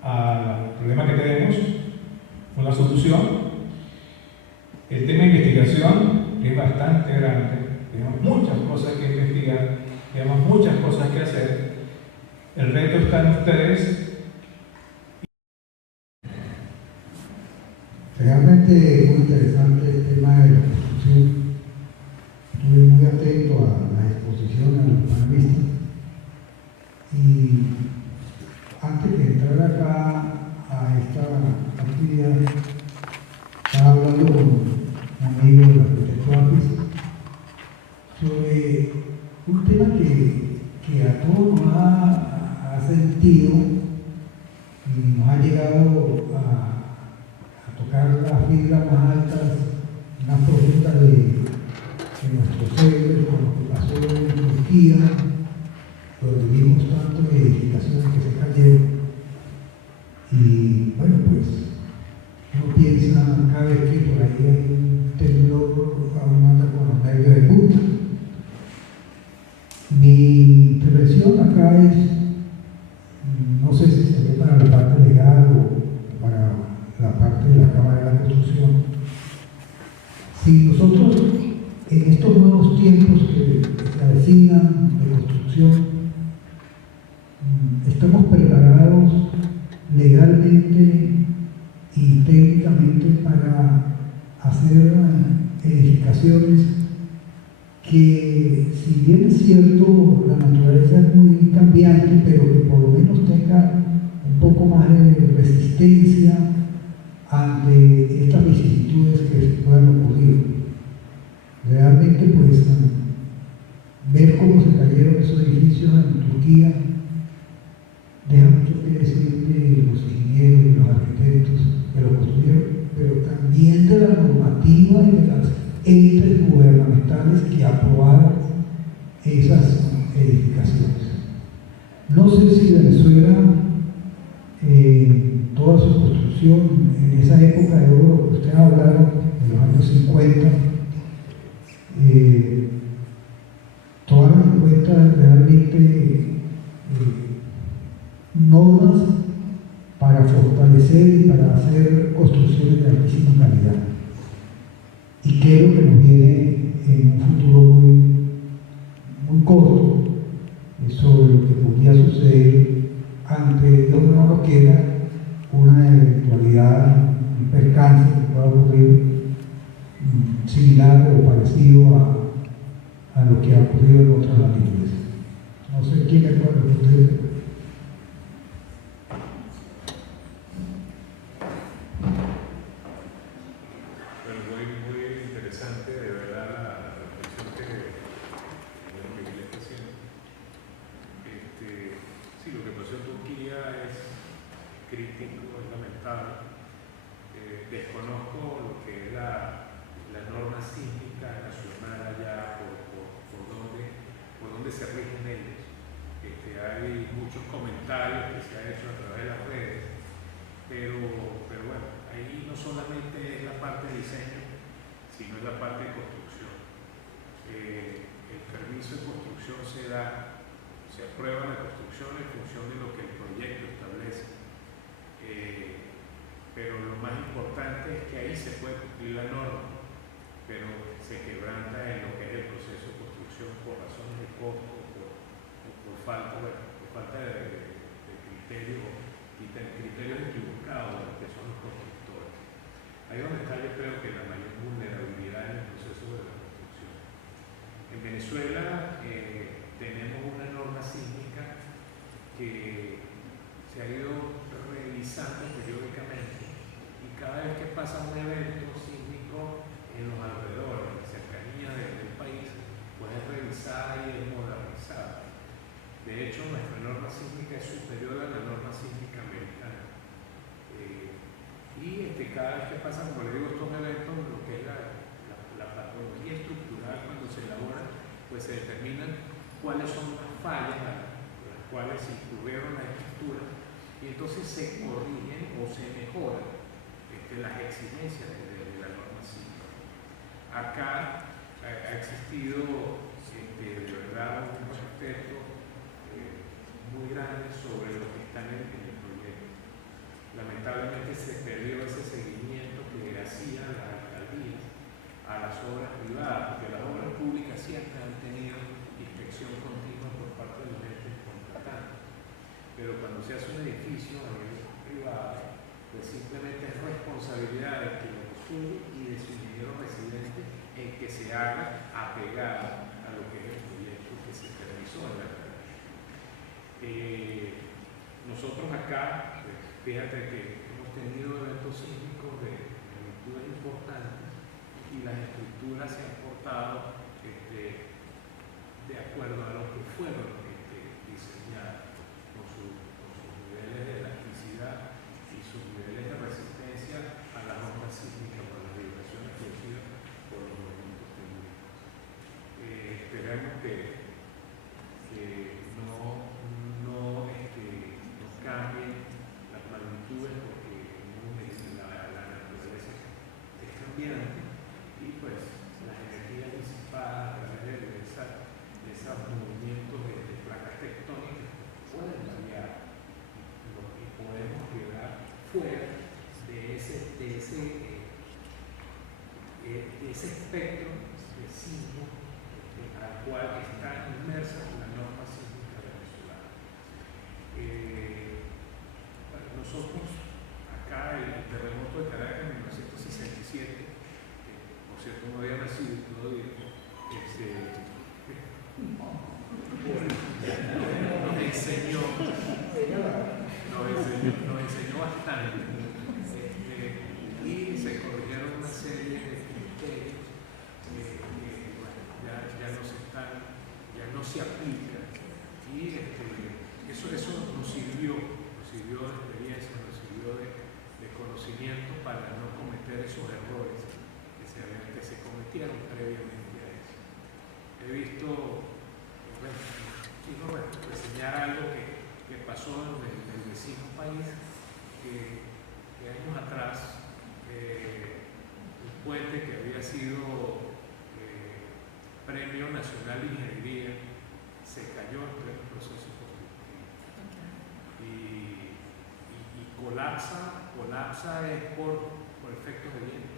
al problema que tenemos una solución. El tema de investigación es bastante grande, tenemos muchas cosas que investigar, tenemos muchas cosas que hacer. El reto está en ustedes. Realmente muy interesante el tema de la construcción. Estuve muy atento a la exposición, a los panelistas. Y antes de entrar acá a esta actividad, estaba hablando con un amigo del arquitecto Apis sobre un tema que a todos nos ha sentido y nos ha llegado a tocar las fibras más altas, más profundas de nuestro cerebro, con lo que pasó en Turquía, donde vimos tantas edificaciones que se cayeron. Y bueno, pues uno piensa cada vez que por ahí hay un temblor, a uno anda con los nervios de punta. Mi intervención acá es, no sé si sería para la parte legal o para la parte de la Cámara de la Construcción. Si nosotros en estos nuevos tiempos que se avecinan de construcción estamos preparados legalmente y técnicamente para hacer edificaciones que, si bien es cierto, la naturaleza es muy cambiante, pero que por lo menos tenga un poco más de resistencia ante estas vicisitudes que se puedan ocurrir. Realmente, pues, ver cómo se cayeron esos edificios en Turquía deja mucho que decir de los ingenieros y los arquitectos que lo construyeron, pero también de la normativa y de las entes gubernamentales que aprobaron esas edificaciones. No sé si Venezuela, toda su construcción en esa época de oro que ustedes hablaron, de los años 50, tomaron en cuenta realmente normas para fortalecer y para hacer construcciones de altísima calidad. Y creo que nos viene en un futuro muy corto sobre lo que podría suceder ante Dios no lo quiera, una eventualidad, un percance que pueda ocurrir similar o parecido a lo que ha ocurrido en otras latitudes. No sé quién me puede responder. Bueno, muy interesante, de verdad, la reflexión que se rigen ellos. Hay muchos comentarios que se han hecho a través de las redes, pero bueno, ahí no solamente es la parte de diseño, sino es la parte de construcción. El permiso de construcción se aprueba la construcción en función de lo que el proyecto establece. Pero lo más importante es que ahí se puede cumplir la norma, pero se quebranta en lo que es el proceso de construcción por razones de costo o por falta de criterios equivocados de los que son los constructores. Ahí donde está, yo creo que la mayor vulnerabilidad en el proceso de la construcción. En Venezuela tenemos una norma sísmica que se ha ido revisando periódicamente, y cada vez que pasa un evento sísmico en los alrededores, en la cercanía del país, pues es revisada y es modernizada. De hecho, nuestra norma sísmica es superior a la norma sísmica americana. Y cada vez que pasan, como le digo, estos eventos, lo que es la patología estructural, cuando se elabora, pues se determinan cuáles son las fallas las cuales se incluyeron las estructuras, y entonces se corrigen o se mejoran las exigencias de la norma sísmica. Acá ha existido de verdad un respeto muy grande sobre lo que está en el proyecto. Lamentablemente se perdió ese seguimiento que hacían las alcaldías a las obras privadas, porque las obras públicas siempre han tenido inspección continua por parte de los entes contratantes. Pero cuando se hace un edificio a nivel privado, pues simplemente es responsabilidad de quien lo construye y de su ingeniero residente en que se haga apegado a lo que es el proyecto que se realizó en la carrera. Nosotros acá, fíjate que hemos tenido eventos sísmicos de magnitudes importantes y las estructuras se han portado de acuerdo a lo que fueron diseñadas con sus niveles de elasticidad y sus niveles de resistencia a las ondas sísmicas por las vibraciones producidas por los movimientos telúricos. Esperamos que no cambien las magnitudes, porque la naturaleza es cambiante, y pues las energías disipadas a través de esos movimientos de placas tectónicas pueden variar y podemos quedar fuera de ese espectro de sismo al cual está inmersa la norma sísmica venezolana. Nosotros acá, el terremoto de Caracas en 1967, por cierto no había nacido, todo digo, nos enseñó bastante, y se corrigieron una serie de criterios ya no se aplican, y eso nos sirvió de experiencia, nos sirvió de conocimiento para no cometer esos errores que se cometieron previamente a eso. He visto, quiero reseñar algo que pasó en el vecino país, que años atrás un puente que había sido Premio Nacional de Ingeniería se cayó en pleno proceso constructivo y colapsa es por efectos de viento.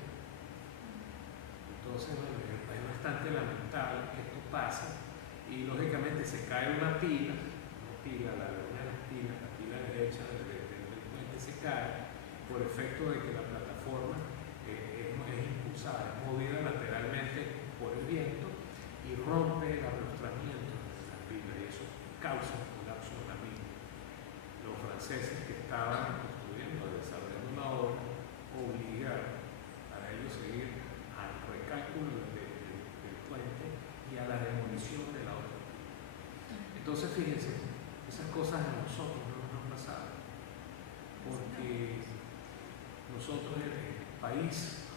Entonces, es bastante lamentable que esto pase, y lógicamente se cae una pila, la pila derecha del puente se cae por efecto de que la plataforma es impulsada, es movida lateralmente por el viento y rompe el arrastramiento de la pila, y eso causa un colapso de la misma. Los franceses que estaban construyendo, desarrollando una obra, obligaron a ellos seguir al recálculo del puente y a la demolición de la otra. Entonces, fíjense, esas cosas a nosotros no nos han pasado, porque nosotros en el país,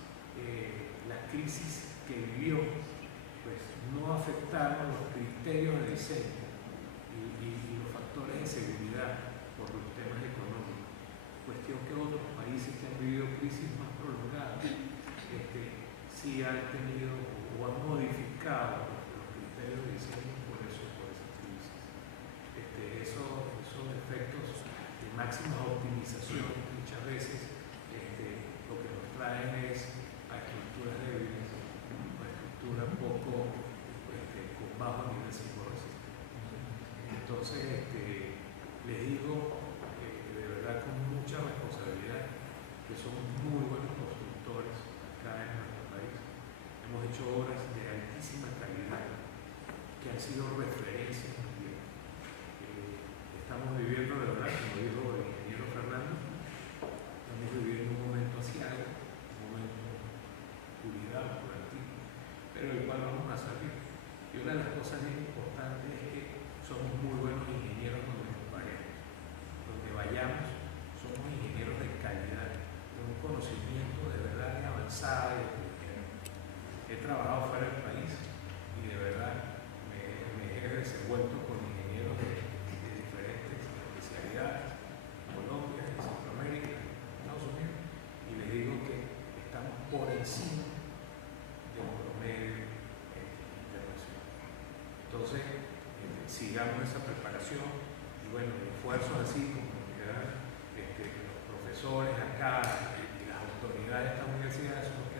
la crisis que vivió, pues no afectaron los criterios criterios de diseño y los factores de seguridad por los temas económicos, cuestión que otros países que han vivido crisis más prolongadas sí han tenido o han modificado los criterios de diseño por esa crisis. Esos efectos de máxima optimización muchas veces lo que nos traen es a estructuras débiles, a estructuras poco con bajo nivel psicorresistente. Entonces, les digo de verdad con mucha responsabilidad que somos muy buenos constructores acá en nuestro país. Hemos hecho obras de altísima calidad que han sido referencias mundiales. Estamos viviendo, de verdad, como dijo el ingeniero Fernando, estamos viviendo un momento asiago, un momento oscuridad por aquí, pero del cual vamos a salir. Y una de las cosas bien importantes es que somos muy buenos ingenieros donde nos paguemos. Donde vayamos, somos ingenieros de calidad, de un conocimiento de verdad avanzado. He trabajado fuera del país y de verdad me he desenvuelto con ingenieros de diferentes especialidades, en Colombia, en Centroamérica, en Estados Unidos, y les digo que estamos por encima del promedio internacional. Entonces, sigamos esa preparación y bueno, esfuerzos así como que los profesores acá y las autoridades de esta universidad son los que